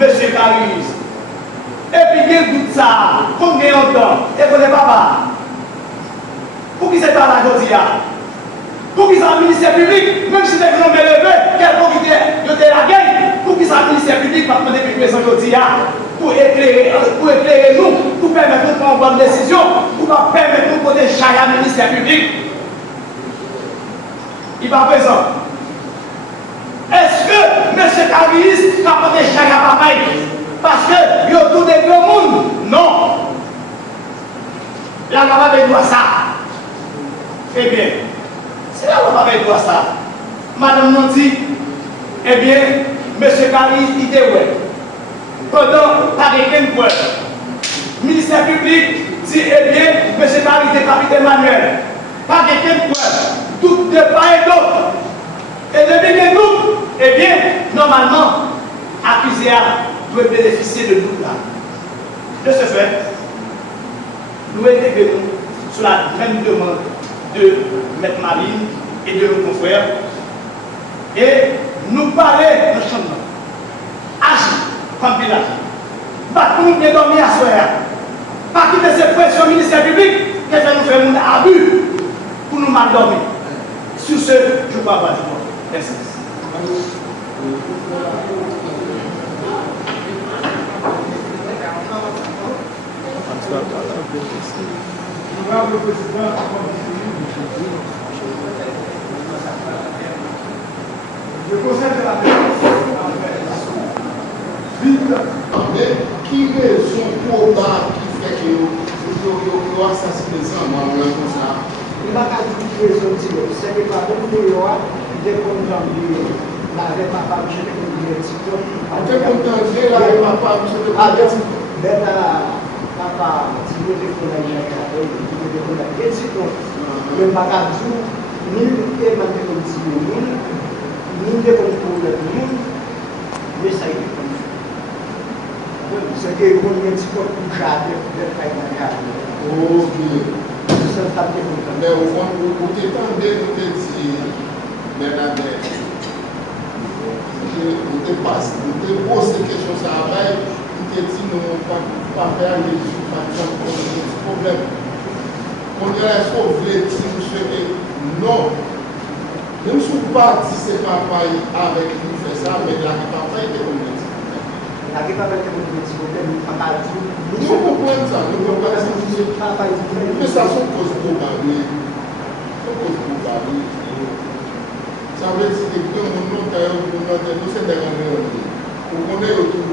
M. Carius. Et puis, il y a tout ça, combien de temps, et pour les papas. Pour qui c'est pas la Jodia? Pour qui c'est un ministère public, même si les gens élevé, quel comité de la guerre, pour qui c'est un ministère public, par contre, depuis présent Jodia, pour éclairer nous, pour permettre de prendre une bonne décision, pour permettre de nous protéger chaque ministère public. Il va présent. Est-ce que M. Carius a protégé chaque papa? Parce que yo tout des grands monde. Non. La loi ne doit ça. Eh bien, si la loi ne doit ça, madame nous dit, eh bien, M. Carius dit ouais. Pendant pas de preuve. Le ministère public dit, eh bien, M. Carius est capitaine Emmanuel. Pas de preuve. Tout de part et d'autre. Et depuis que nous, eh bien, normalement, accusé à doit bénéficier de nous là. De ce fait, nous intégrons sur la même demande de M. Marine et de nos confrères et nous parler de changement. Agir comme pilote. Pas pour nous bien dormir à soir. Pas quitter cette pression ministère public qui fait nous faire un abus pour nous mal dormir. Sur ce, je ne parle pas du monde. Merci. Honorable Président, je concerne la mais qui raison probable qui fait que vous assassinez ça, moi, comme ça? Il va pas dire que c'est que pas comme nous, dès qu'on janvier, n'avait pas pas jeté comme il est TikTok. Dès qu'on janvier, n'avait pas jeté comme il est TikTok. Papa, si vous êtes pour la guerre, vous êtes pour la guerre, le bagage, ni le paiement comme si nous, ni le contrôle de nous, mais ça y est comme ça. C'est que vous êtes pour le jardin, de faire la guerre. Ok. C'est ça qui est comme ça. Mais au fond, vous t'étendez, vous te dites, Bernadette, vous te passez, vous te posez quelque chose à la vous te dites, non, pas faire les problème. On dirait est-ce que vous voulez dire, monsieur, non. Même si vous ne pas dit c'est papa avec lui fait ça, mais là, papa était comme dit. La guerre pas été comme dit, papa dit. Nous comprenons ça, nous comprenons ça. Mais ça, c'est une cause probable. Ça veut dire que nous sommes des gens. Vous connaissez autour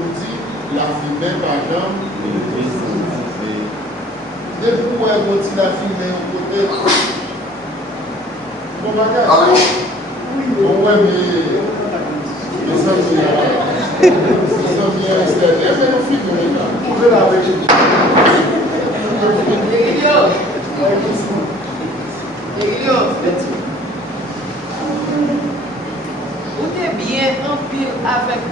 la fumée, par exemple, dès que vous avez la fumée au côté, bon bagage. Ah bon? Bon, ouais, mais ça vient extérieur, mais on filme là. Vous pouvez la avec Ou t'es bien en pile avec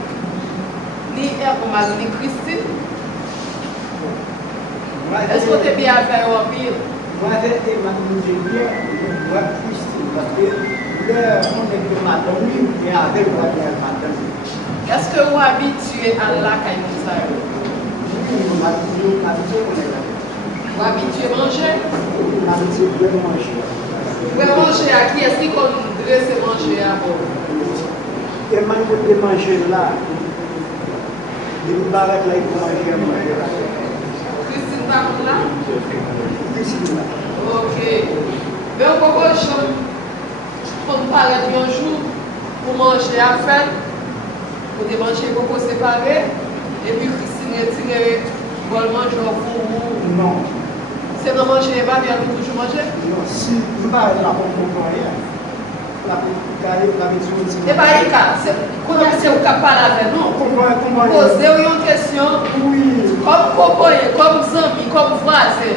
ni Herman ni Christine? Est-ce que t'es bien avec en pile? Moi, avec Emmanuel, j'ai bien, moi, Christine, parce que là, on est que madame, et avec moi, bien madame. Est-ce que vous habituez à la caille? Oui, on m'a dit, on est là. Vous habituez à manger? On a dit, bien manger. Vous pouvez manger à qui? Est-ce qu'il dresse manger à vous? Emmanuel, de manger là, de me barrer là, il faut manger là. Christine par là? Christine là. Ok. Mais on peut pas pour nous parler un jour pour manger à faire, pour manger beaucoup séparés, et puis Christine retire pour manger pour vous. Non. C'est de manger pas, mais elle veut toujours manger. Non, si je ne parle pas pour rien, la Et bien, c'est au cap avec nous. Poser une question, oui, comme copain, comme ami, comme voisin.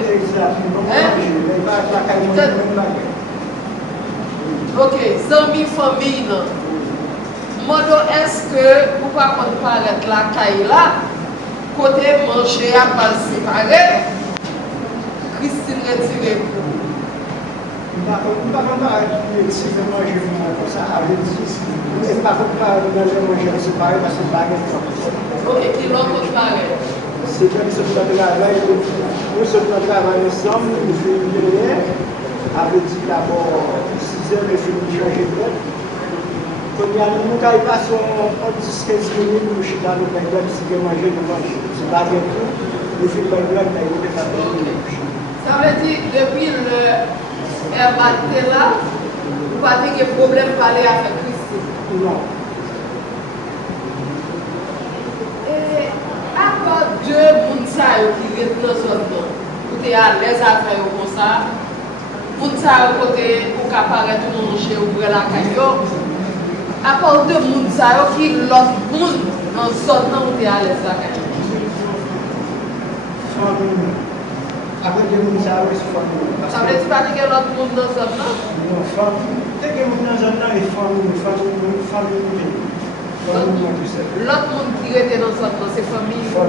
Ok, amis, famille, non. Modo, est-ce que vous pouvez paraître la caille là, côté manger à pas séparé, Christine retire pour vous. Par contre, si je mange comme ça, avec si par contre, manger séparé, parce que c'est pas Ok, qui l'autre pareil. c'est comme si on travaille, nous sommes travail ensemble, nous faisons une dernière, avec dit d'abord 6 heures, et je vais changer de tête. Quand il y a une montagne, pas son 10-15 minutes, nous sommes dans le bain, si je mange, nous mangeons. C'est pas bien tout, nous faisons le bain, nous faisons Ça veut dire, depuis le RBAT là, vous n'avez pas de problème de parler avec Christine. non. Et à part deux personnes qui restent dans son nom, vous êtes à l'aise à faire comme ça, vous êtes côté pour apparaître manger ouvrir la caillou. À part deux personnes qui l'autre monde dans son nom, vous êtes à l'aise à faire. Après, il y a des gens qui sont Ça veut dire pas que l'autre monde dans son nom? non, famille. Dès que vous avez un famille, famille. L'autre monde qui était dans son nom, c'est famille. Pas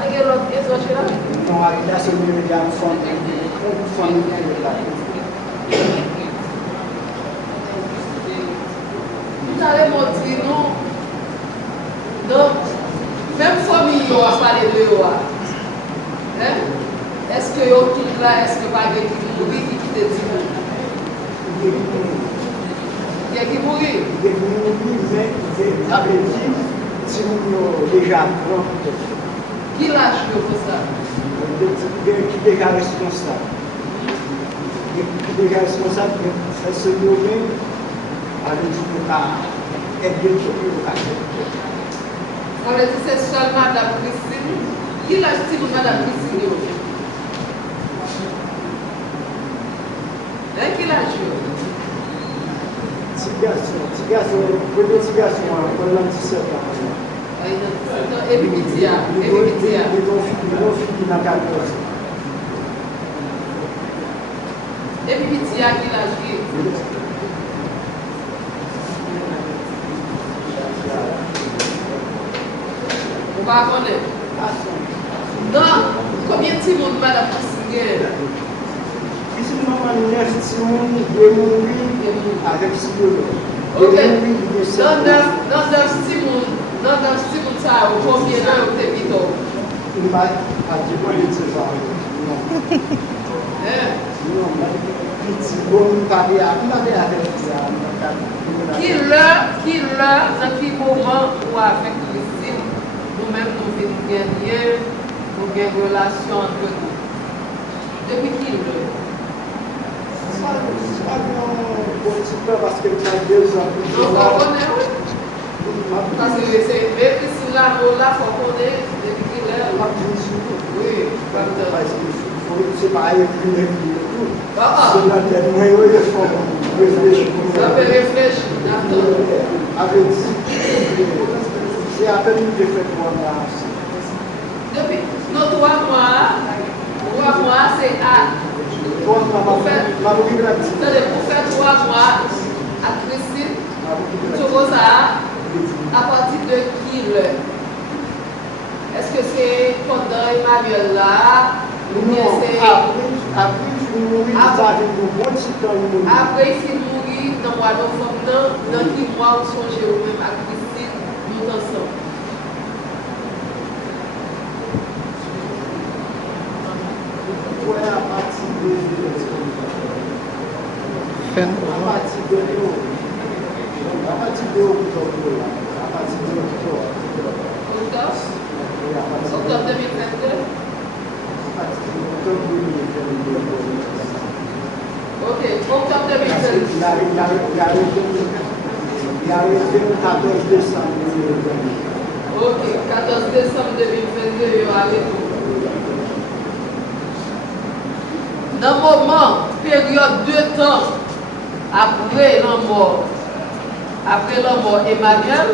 que l'autre est là? Non, là, c'est une famille. Vous allez montrer, non? Donc, même famille, on va parler de eux. Est-ce que vous tout là, est-ce que pas de qui mourir qui te dit? Il y a qui mourir? Mais après dit, si vous déjà grand, Qui lâche pour ça? qui déjà responsable. Qui déjà responsable, ça se nomme avec du être bien Ça veut dire que c'est seule Madame Christine. Qui lâche pour Madame Christine? Qui lâche? Petit garçon, on l'a 17 ans. Et puis, il y a. Ils ont fini dans 14. Et puis, il y a qui lâche? Vous ne connaissez pas? Non. Combien de monde Madame Christine? Ici, nous avons 9 petits monde, 2 mourir avec 6 euros. Ok. Dans 9 petits monde, ça, combien d'heures vous êtes vite? Il va dire quoi les petits parents. Non, petit bon, pas bien. Qui là, dans quel moment ou avec Christine, nous-mêmes nous venons gagner, nous gagnons une relation entre nous? Depuis qui là? C'est pas bon petit peu parce que tu as 2 ans. Donc, on connaît, oui. Parce que c'est même si là, il faut connaître depuis qui là. Oui, C'est pareil, plus tout. Ah, C'est la tête, moi, il faut réfléchir. ça fait réfléchir. Avec c'est à peine une défaite pour moi. Depuis nos 3 mois, c'est à. Pour faire 3 mois à Christine, tu à partir de qui l'heure? Est-ce que c'est pendant Emmanuel là? Ou bien c'est. Après, il mourit dans le mois de novembre, dans qui mois on songe au même à Christine, nous ensemble. À partir de octobre. Octobre 2022. Ok, octobre 2022. Il a arrêté le 14 décembre 2022. Ok, 14 décembre 2022, il y aura arrêté. Dans le moment, période de temps, après la mort Emmanuel,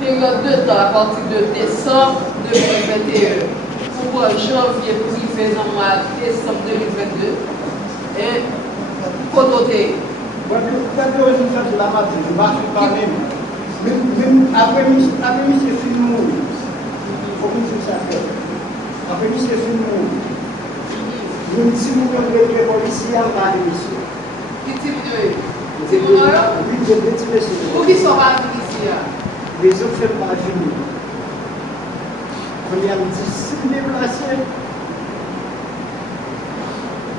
période de temps à partir de décembre 2021 pour janvier privé dans le mois de décembre 2022 et connoté. Quand on fait de la matrice, je ne vais pas même après M. Finou, il faut que je sache. Après M. Finou, nous disons que les policiers ont pas d'émission. Qui type de? Oui, des petits messieurs. Pour qui sont pas ici? Les autres ne sont pas finis. On y a dit, si vous déplacez,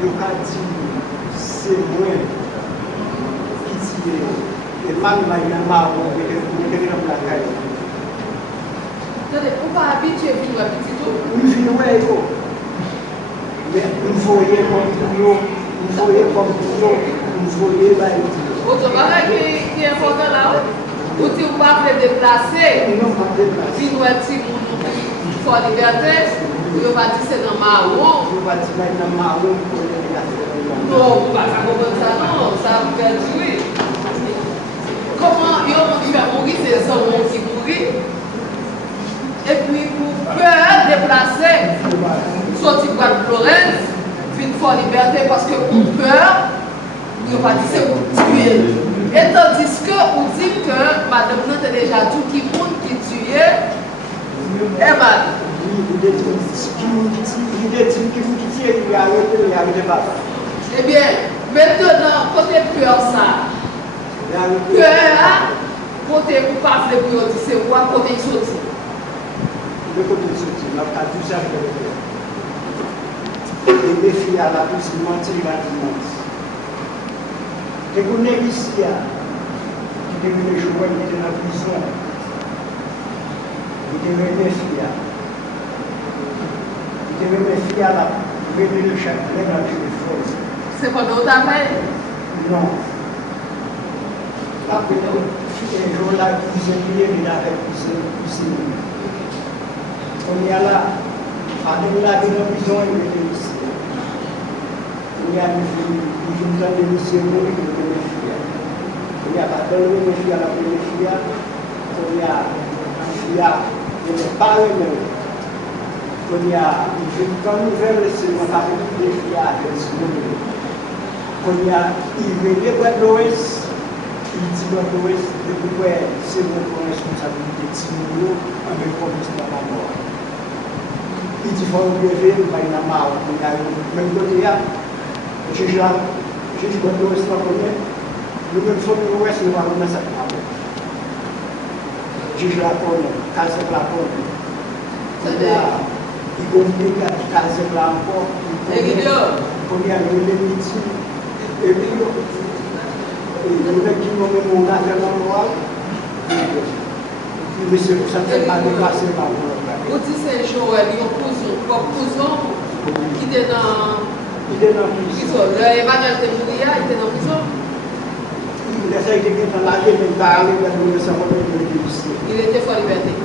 le cas dit, c'est moi qui tire. Et pas de manière marron, mais qui est dans la caille. Attendez, on va habituer à vivre à petit tout. Oui, oui, oui. Mais vous voyez comme vous voyez là. Autre bagage qui est important là, où tu ne vas pas te déplacer, Non, pas déplacer. si nous sommes pour la liberté, vous va dire c'est dans marron. Vous allez dire dans marron pour les Non, vous ne pouvez pas comprendre ça, non, ça vous fait tuer. Comment ils ont fait mourir ces hommes qui mourent? Et puis pour peur de déplacer, sortir de Florence, une fois liberté parce que pour peur, vous va dire c'est pour tuer. Et tandis que vous dites que madame nous a déjà tout qui monde qui tue, et mal. Eh bien, maintenant, côté peur ça, peur, côté pour passer pour dire c'est quoi côté sorti. Le côté sorti, on a tout ça avec les défis à la plus mentir à dimanche. Et vous n'êtes ici, qui est venu jouer, qui est dans la prison, qui est venu défier. Qui est venu défier à la venu le châtelet dans le téléphone. C'est pendant ta veille? Non. Après, un jour, la cuisine, il a récusé. On y a là, avec la prison, il était ici. On y a une temps de mission, il était ici. On y a pas de fille à la première fille. On y a une fille, il n'est pas le même. On y a une grande nouvelle, c'est qu'on a fait des filles à Helsinki. On y a il est de l'Ouest. Il dit de l'Ouest, c'est votre responsabilité de Timuro avec le commissaire de la mort. Il dit qu'il faut lever, il va y avoir même côté là. Je dis que l'Ouest va connaître. Nous même sommes de l'Ouest, nous allons dans cette main. Je dis la connaît, Casa la connaît. Il complique à Casa la encore. On y a le midi. Et puis, le mec qui m'a mis mon affaire dans le noir, mais c'est pour ça que je ne pas déplacer par le noir. Vous dites c'est Joël, il y a un cousin qui était dans la prison. Emmanuel était mort, il était dans la prison. Il essaie de dans la vie, mais il va aller dans le salon de l'Église. Il était fort liberté.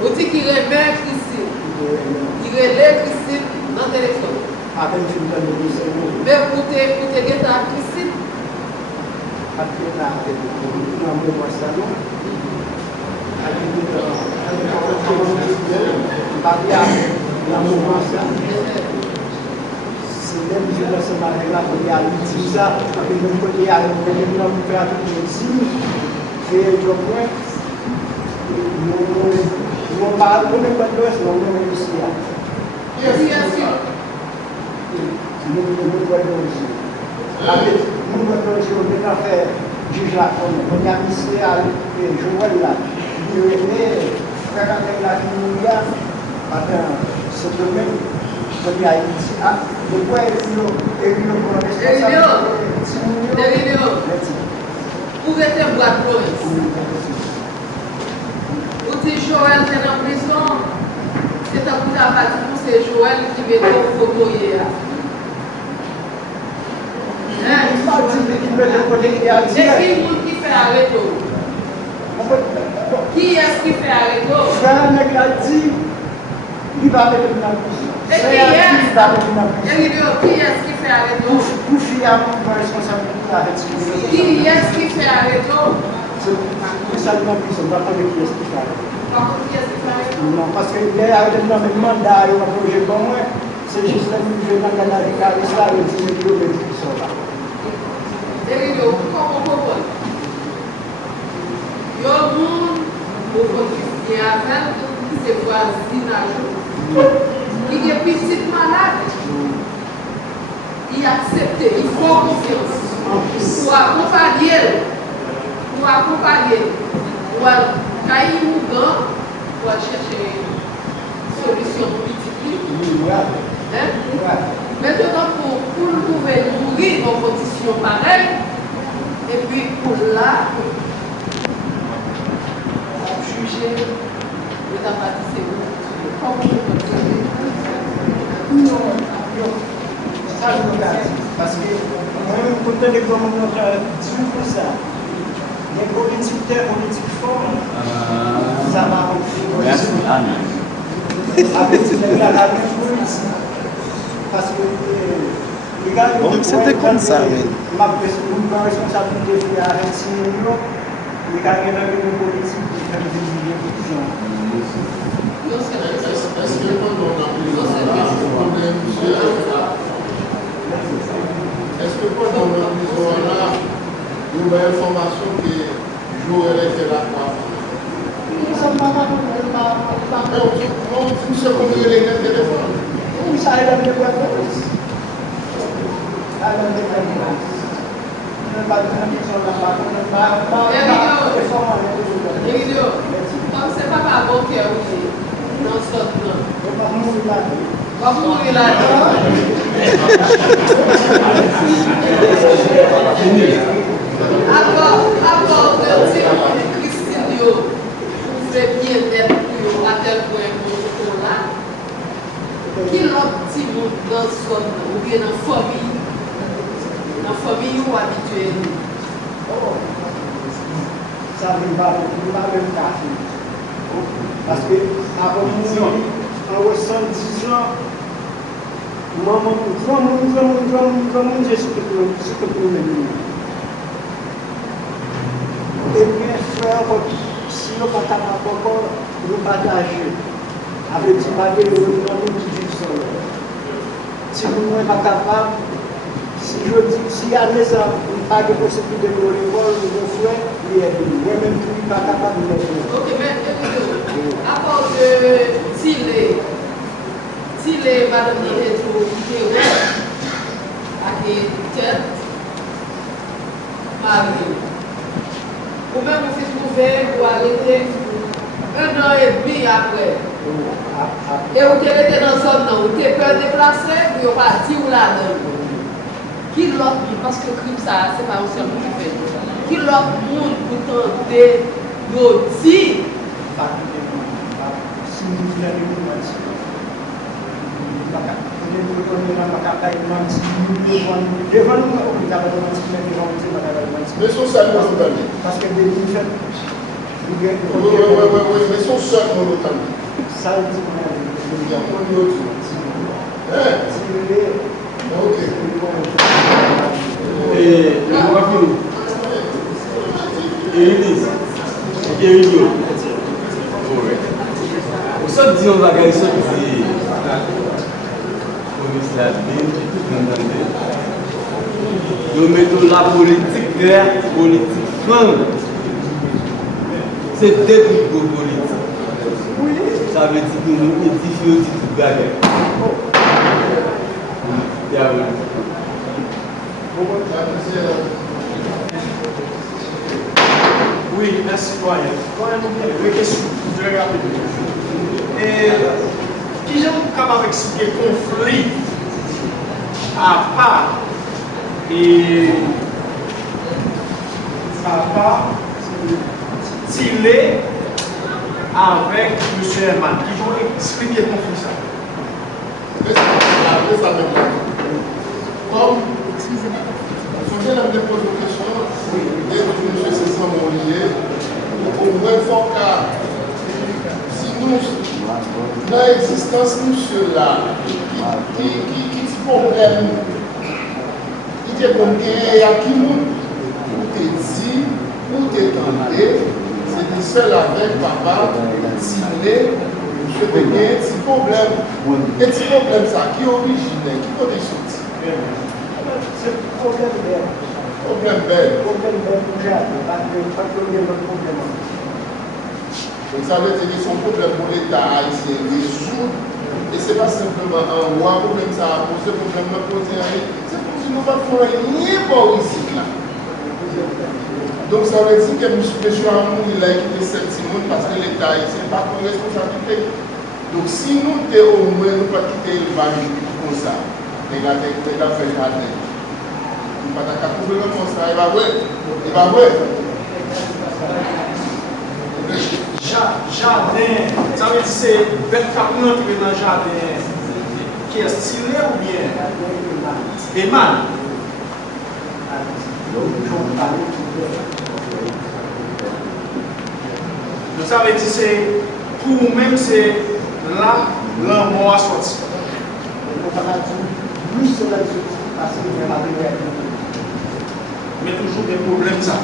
Vous dites qu'il remet Christine. Il relève Christine dans le téléphone. Après, je me donne le cerveau. Mais pour te guetter à Christine, Après, là, avec le moment ça, non? C'est même je dans ce matin-là, il y a dit ça, avec le côté, il y a un problème pour faire tout le signe, et je crois, nous parlons de l'Ouest, nous sommes ici. bien sûr. Nous voyons ici. Nous voyons ici, on peut faire juge la forme, on a mis à Joël là, il est frère avec la famille, c'est le même. On a dit, ah, de quoi est-ce Où était Bois Flores? Où était Joël était en prison? C'est un coup d'abattu pour c'est Joël qui mettait au photo hier. Et qui fait arrêter? Qui est-ce qui fait arrêter? Frère mec a dit, il va mettre une prison. Et qui est-ce qui fait arrêter? Pour fier mon responsabilité avec ce Qui est-ce qui fait arrêter? C'est ça le nom qui sont pas avec qui est-ce qui fait arrêter. Par contre, qui est-ce qui fait arrêter? Non, parce que il y a un mandat, il y a un projet comme moi, c'est juste un jeu dans la Canada, il y a 10 kilomètres qui sont là. Comment on comprend? Il y a un monde qui est avec, c'est voisinage. Il est petit malade. Il accepte, il faut confiance. Pour accompagner. Pour chercher une solution politique. Maintenant, pour nous trouver mourir en conditions pareilles, et puis pour là, juger de ta partie, c'est vous. Comment vous continuez? Non, ça je me garde. Parce que moi, quand on est comme notre discours pour ça, les politiques forts, ça va en Merci, Annie. avec la politique. Parce que les gars, c'était comme ça, oui. Ma responsabilité de faire un signe, les gars, il y a une politique qui fait des millions Est-ce que pendant la prison, là, il y a une information que Joël était là quoi? Vous savez combien il est téléphone? Oui, ça est dans les boîtes de presse. C'est pas ma bonne qui est aussi. Non, ça, non. Va mourir là. Avant de dire Christine, vous faites bien d'être à tel point pour là. Qui l'autre petit monde dans son ou bien dans la famille ou habitué? Ça ne va pas même cas. Parce que avant en 70 ans, maman, j'ai ce que pour le et bien frère, si nous ne partageons pas encore, nous partageons. Avec ce papier, nous qui vivent sur le. Si nous ne sommes pas capables, si je dis, si à l'aise, on n'a pas de possibilité de l'école, nous frères, moi-même, je ne suis pas capable de le faire. Ok, mais à part de Tile, madame est trop vidéo, avec tête, Marie. Ou même vous faites trouver pour arrêter 1 an et demi après. Et vous êtes dans son nom, vous êtes peur de déplacer, vous êtes parti ou là-dedans. Qui l'autre, parce que le crime, ça, c'est pas un seul qui fait. Qui l'autre monde pour tenter de dire? Si nous voulons Mais son seul monotone. parce que des gens Oui, mais son seul monotone. ça dit Ok. Et je vois que Élise, Guérillo, au sort dit on va gagner ça, c'est police la ville, tout entendez. Nous mettons la politique claire, politique franche. C'est depuis pour politique. Ça veut dire que nous édifions toute bagarre. Oui, merci, citoyen. Oui, question. Je regarde. Et qui j'aime capable d'expliquer conflit à part et à part s'il est avec M. Herman, qui vont expliquer le conflit ça. Après ça, comme je viens de poser une question, et que M. César Monlier, au moins fort car si nous, dans l'existence, nous ceux-là, qui problème, qui est comme il y a qui nous, ou t'es dit, ou t'es tenté, c'est de seul avec papa, ciblé, je vais gagner un petit problème. Et petit problème, ça, qui est originaire, qui peut sorti? C'est le problème belle. Problème belle. Problème belle pour Jacques, pas de problème. Donc ça veut dire que son problème pour l'État haïtien résoudre. Et ce n'est pas simplement un roi problème ça a posé, problème de poser rien. C'est comme si nous ne faisons rien pour ici là. Donc ça veut dire que M. Amour il a quitté cette monde parce que l'État haïtien n'est pas pour responsabilité. Donc si nous au moins nous pas quitter le bail comme ça, les gars fait jardin. Nous ne pouvons pas trouver le constat, il va voir. Il va voir. Jardin, ça veut dire que c'est belle capable qui est dans le jardin qui est stylé ou bien Eman. Donc ça veut dire que c'est pour vous-même, c'est là, l'amour à sortir. Mais toujours des problèmes, ça.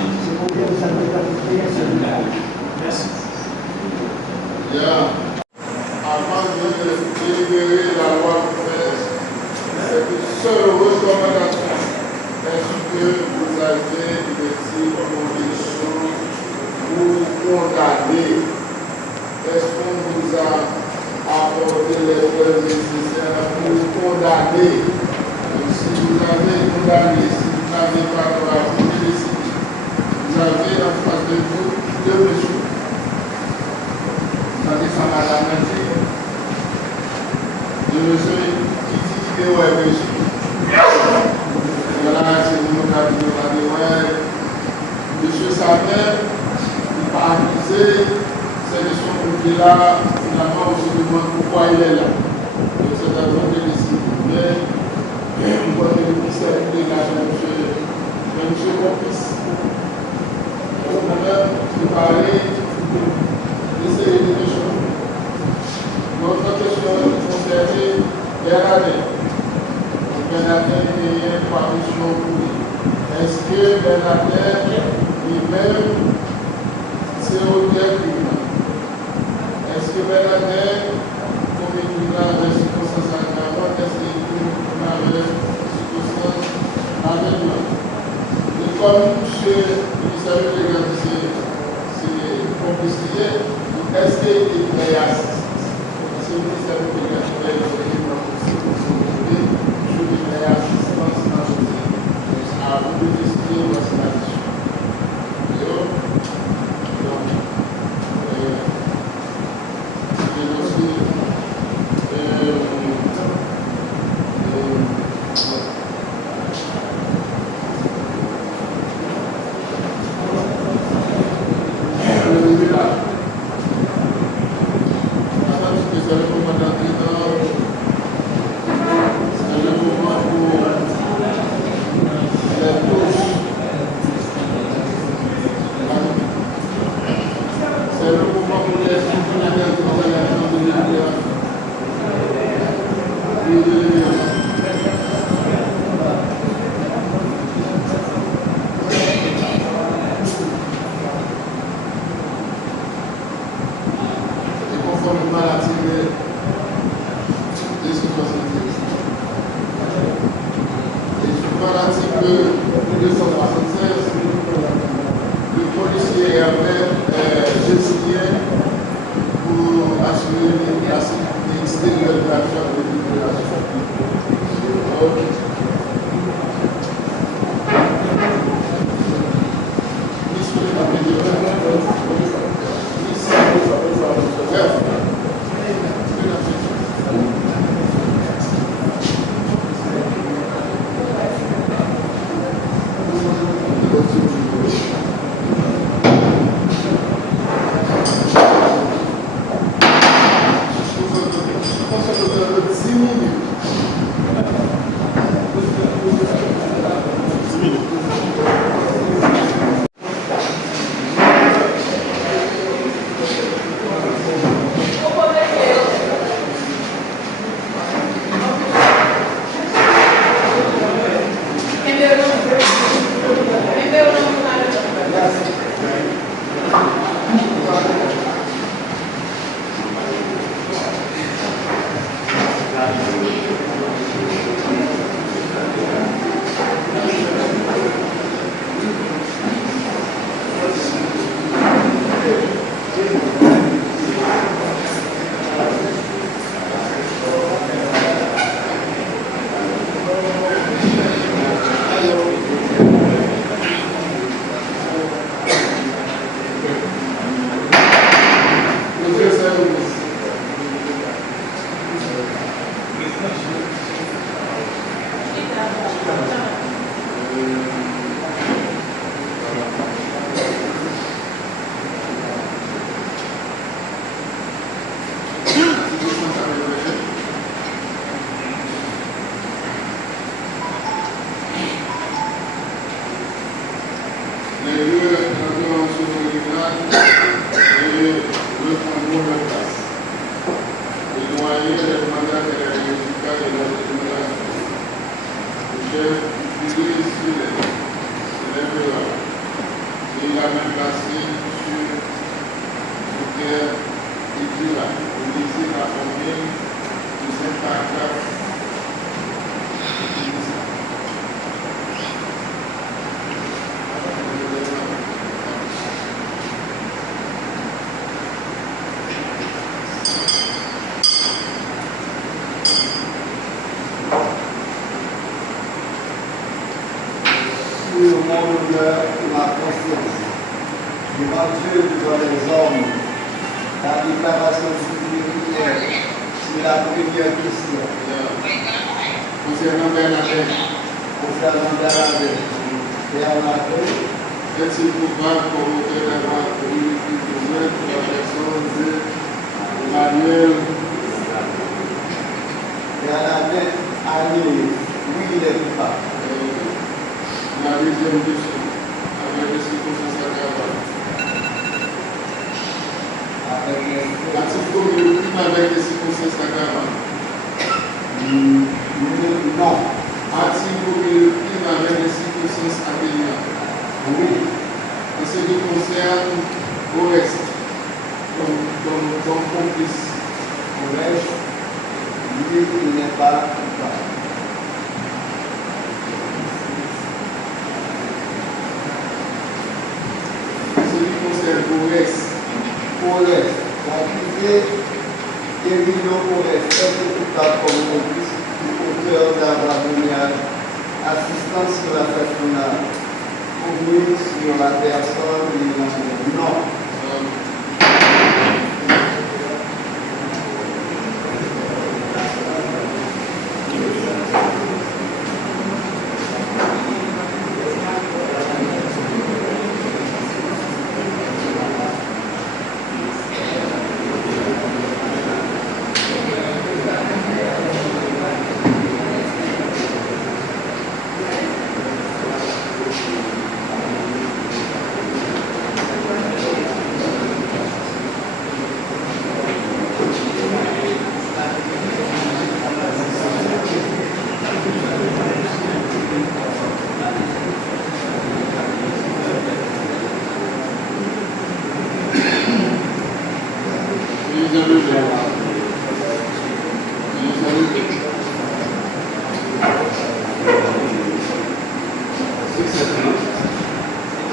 Merci. Yeah. Avant de délibérer la loi de presse, c'est une seule recommandation. Est-ce que vous avez des convictions pour condamner? Est-ce qu'on vous a apporté les preuves nécessaires pour condamner? Donc, si vous avez condamné, si vous n'avez pas droit, vous décidez. Vous avez en face de vous deux mesures. Ça m'a jamais dit. Je me suis dit, ouais, monsieur. Voilà, c'est mon cas de ouais. Monsieur Samer, il n'a pas accusé, c'est de son côté-là, finalement, on se demande pourquoi il est là. Donc, c'est un peu de décider. Mais, on voit que le ministère est là, monsieur Complice. Donc, moi-même, je parlais d'essayer de choses. Notre question concerne Bernadette. Bernadette est parution pour lui. Est-ce que Bernadette lui-même, c'est au criminel? Est-ce que Bernadette, comme il dit là, avec circonstance aggravante, est-ce qu'il est avec circonstance aggravante? Et comme M. le ministère de l'Église, c'est compliqué, est-ce qu'il est prêt à assister? Le ministère de l'Église est je vais assistance à vous de décider où est-ce la mission. travailler les mandats et les résultats de la détermination. Le chef pilier sur les là. Et il a même placé sur terre et Dieu là. Vous lisez la formule de cet paragraphe. Sur mon honneur et ma conscience, devant Dieu, devant les hommes, la déclaration citoyenne sur la première question. Concernant Bernadette, est-il coupable pour auteur d'avoir commis une pour la personne de Emmanuel Bernadette Agnès, oui, il est coupable. La deuxième question, avec les circonstances aggravantes. A-t-il commis le crime avec des circonstances aggravantes? Non. A-t-il commis le crime avec des circonstances atténuantes? Oui. En ce qui concerne au reste, comme complice. Au reste, lui, il n'est pas coupable. Forest, l'accusé Emilio Forest est coupable comme complice auteur d'avoir donné assistance sur l'assassinat commis sur la personne de l'Emmanuel. Non.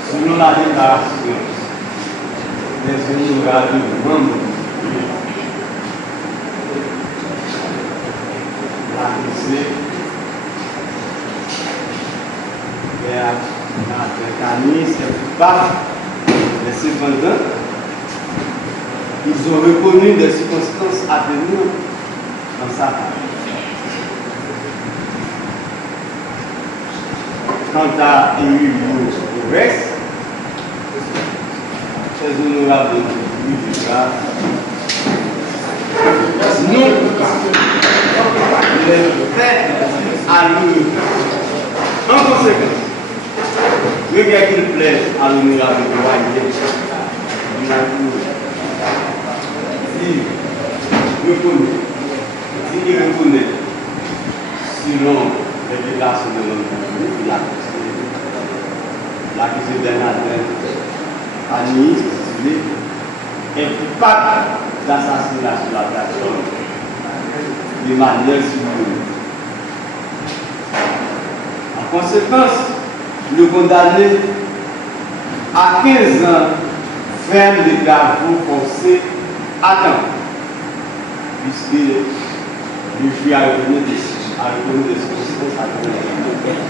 Selon la déclaration des honorables membres, l'accusé Bernadette Agnès est coupable, mais cependant, ils ont reconnu des circonstances atténuantes dans sa part. Quant à Emilio Forest, très honorable non coupable. Les faits à lui. En conséquence, regarde qu'il plaît à l'honorable Douanier. S'il reconnaît, selon les déclarations de l'homme, l'accusé Bernadette Agnès est coupable d'assassinat sur la personne d'Emmanuel Simon. En conséquence, le condamné à 15 ans ferme de travaux forcés à temps, puisque le juge a reconnu des circonstances atténuantes.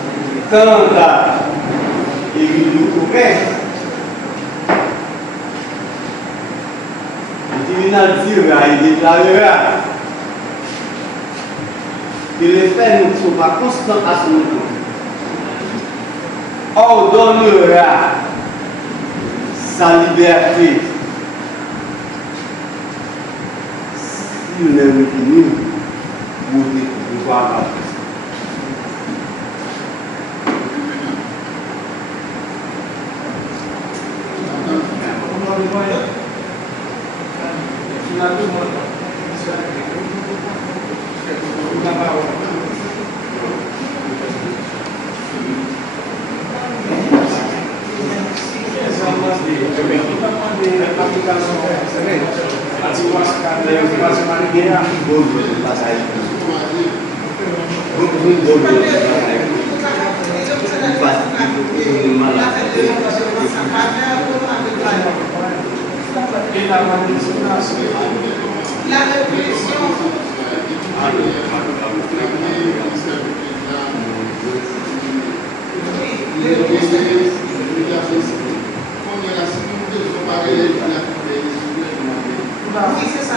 Quant à Emilio Forest, le tribunal dira et déclarera que les faits ne sont pas constants à son niveau, ordonnera sa liberté s'il n'est retenu pour pouvoir avoir. La répression. Oui, c'est ça.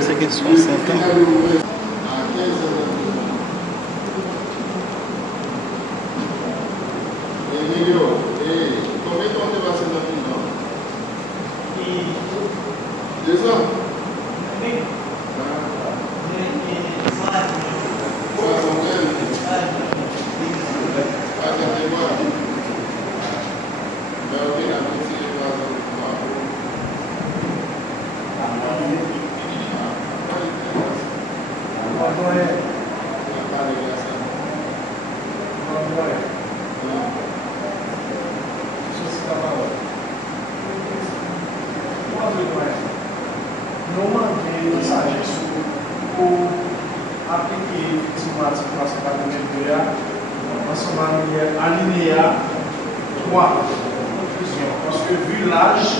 C'est que 60 ans. Combien de temps tu vas passer dans le temps? 2 ans. Parce que vu l'âge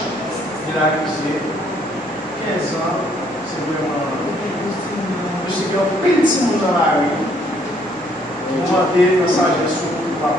de l'accusé, 15 ans, c'est vraiment. Je sais qu'il y a plein de gens dans la rue. On va dire que ça, je suis pas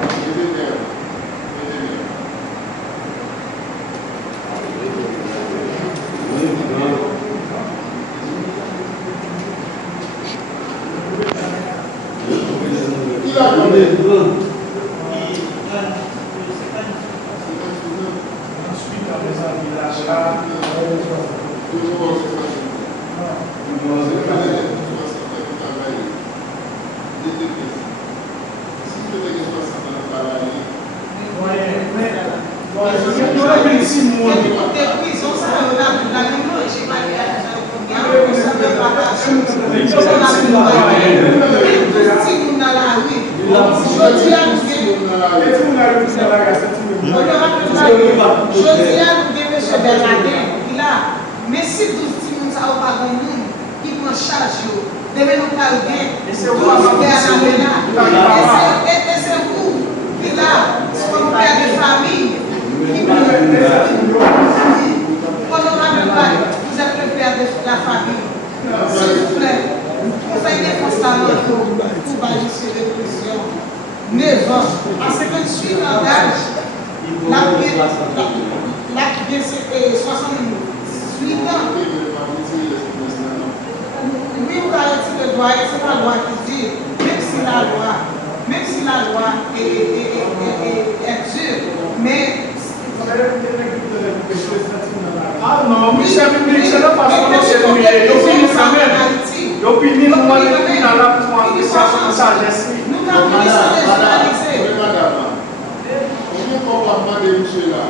mais si 12 personnes ça va pas monde qui prend charge demain nous pas bien et c'est vous qui là son père de famille qui vous êtes le père de la famille s'il vous plaît conseil de constamment pour bâtir sur répression 9 ans parce que je suis en âge là qui vient 68 ans. Oui, on garantit le droit, et c'est la loi qui dit, même si la loi est dure, mais. Ah non, Michel, c'est la façon dont c'est fait. L'opinion, moi, depuis dans la appréciation de sagesse. Nous avons décentralisé. Madame, combien de fois on va demander monsieur là?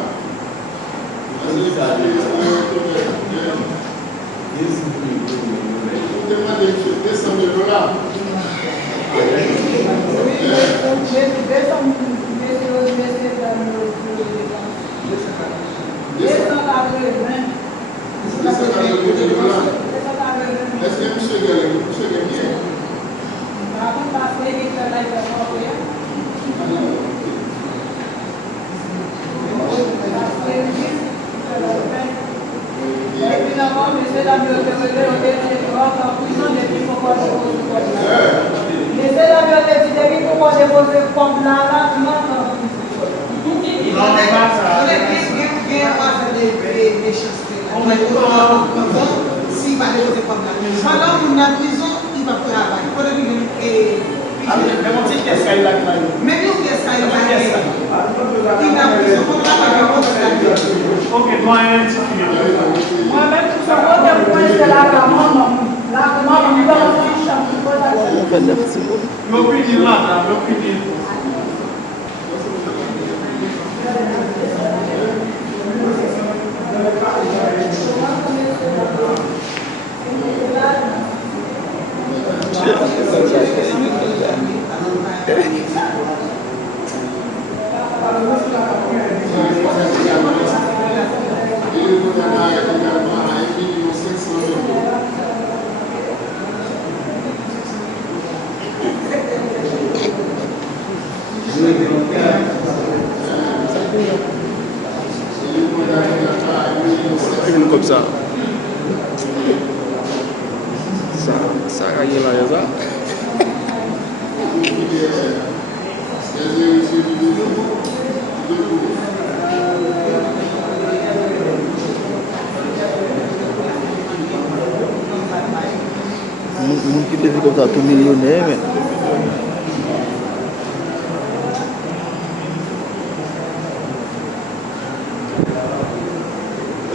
Est-ce que monsieur Gagne? Évidemment, monsieur la bibliothèque, en prison depuis pourquoi monsieur la bibliothèque, depuis pourquoi déposer comme là, tout le monde. On est bien à faire des choses. On est s'il va déposer comme là. Pendant qu'on est en prison, il va travailler. Pour le moment, Mais on dit qu'est-ce qu'il y a là? mais nous, qu'est-ce qu'il y a là? Il a prison, on va pas. Ok, doyen, tu Moi-même, tout ça, moi, je point de la commande, nous allons l'opinion là, l'opinion. Comme ça. Ça a gagné la raison. Moun ki devait comme ça, tout millionnaire, mais.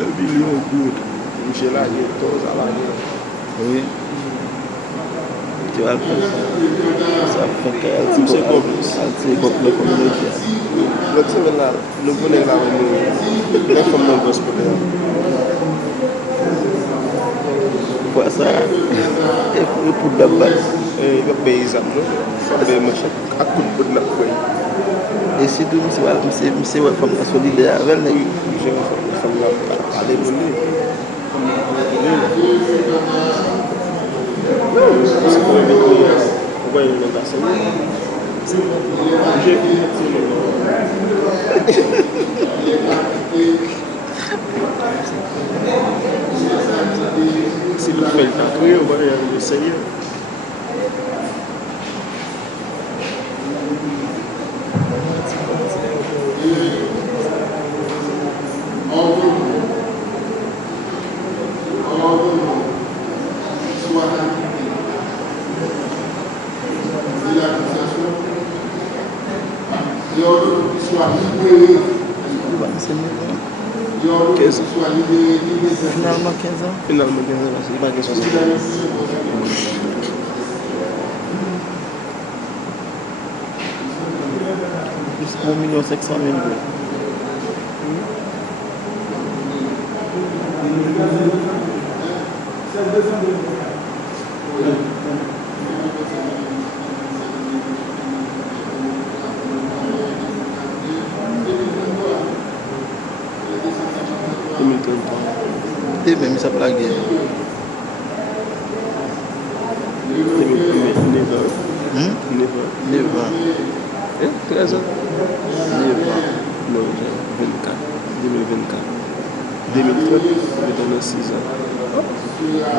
Un million good. Michel a gagné tout ça. Oui. Tu vas le faire. Ça fait qu'elle Tout c'est comme plus. c'est comme la communauté. L'autre c'est là, le bonheur là, les femmes dans le gospel. Pour ça, et pour la base. Et le paysan, ça fait machin à coup de bout de la poigne. Et si tout c'est ouais femme solidaire avec elle. J'ai une femme là, aller voler. C'est pour éviter. Pourquoi il n'est pas ça? J'ai si le fait le tatouer, on va aller le Seigneur. Finalement 15 ans. Finalement, c'est pas question de Plus 1,5 million. Même ça plague. 9 ans. 13 ans. 9 ans. Non, 24. 2024. 2030, je donne 6 ans.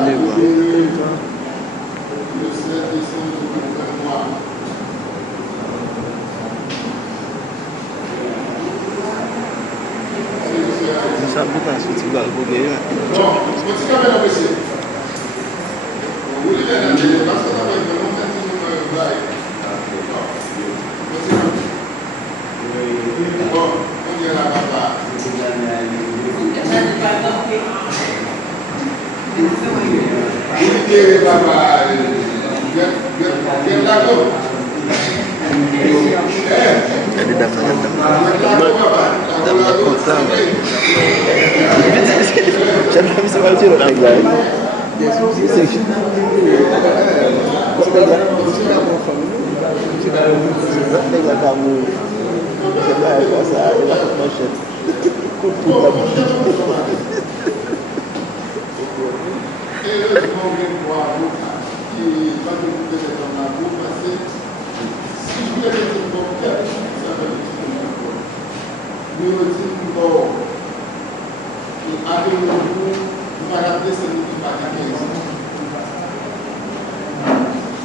9 ans. Ça peut être un petit peu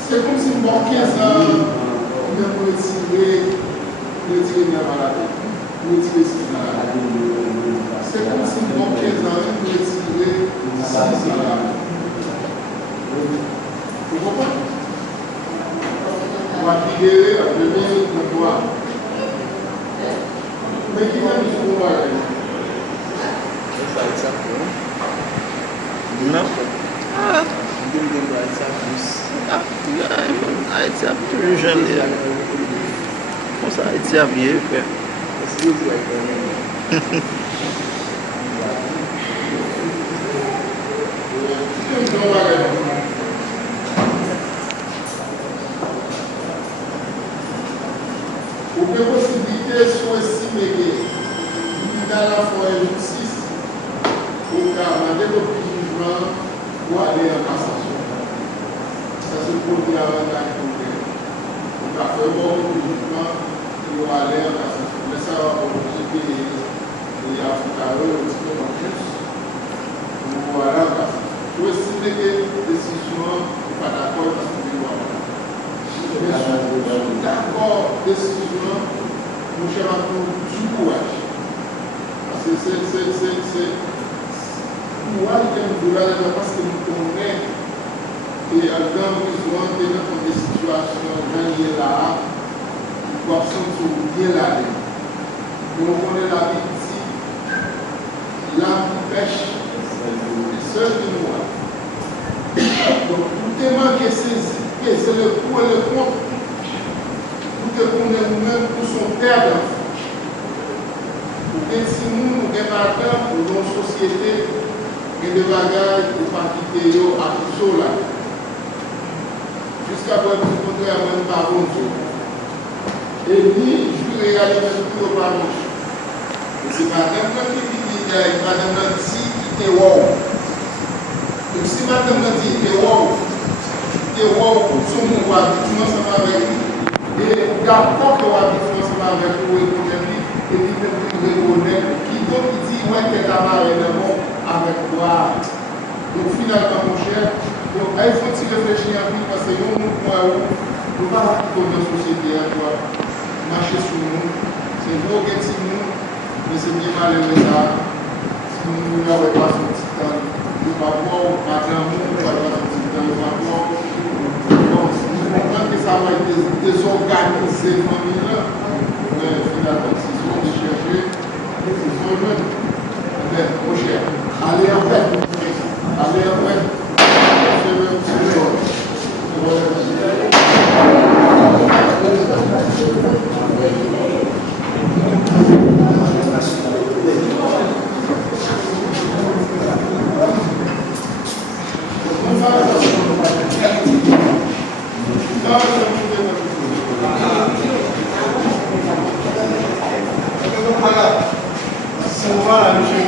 C'est comme si moi 15 ans, on a retirer la maladie, retirer ce qui c'est comme si moi 15 ans, on retirer 6 ans. Vous comprenez? On va libérer la première pouvoir. Mais qui va nous trouver? Non. Haïti a plus jeune. Comme ça, Haïti a bien fait. Ou que possibilité sous-estimer que dans la foi et justice, au cas de développer le jugement pour aller en cassation. Ça se produit avant la Congrès. On va faire bon jugement pour aller en cassation. Mais ça va obliger les Africains un petit peu plus pour aller en cassation. Pour estimer que la décision n'est pas d'accord parce que d'accord, décision, nous cherchons du courage. Parce que c'est courage que nous voulons parce que nous connaissons et dans besoin de notre situation, gagner là, pour absenter bien la vie. Nous connaissons la vie ici, l'âme qui pêche, et seul qui nous a. Donc, tout est manqué saisi. C'est le pour et le contre. Tout est pour nous-mêmes, pour son père d'enfant. Pour que si nous, nous avons pour nos sociétés, et des bagages, pour ne pas quitter à tout là. Jusqu'à ce que nous rencontrions même par bon Dieu. Et ni jurer à l'ouverture par mon Dieu. Et c'est madame qui dit, madame dit, qui est wow. Donc si madame dit, qui est wow, et wow, son mot va habituer ensemble avec lui. Et d'accord qu'on va habituer ensemble avec lui, et puis même reconnaître qui donc dit ouais qu'elle a marre avec toi. Donc finalement mon cher, donc il faut réfléchir un peu parce que nous ne pouvons pas quitter notre société à toi, marcher sur nous, c'est beau que si nous, mais c'est bien malheureux ça. Si nous n'avons pas son petit temps, nous ne pouvons pas voir madame, nous ne pouvons pas son petit temps, nous ne pouvons pas voir. Que ça va être désorganisé, famille-là. Mais finalement, si on veut chercher, c'est son jeu. Mais, mon cher, allez en paix. Allez en paix. Voilà, monsieur.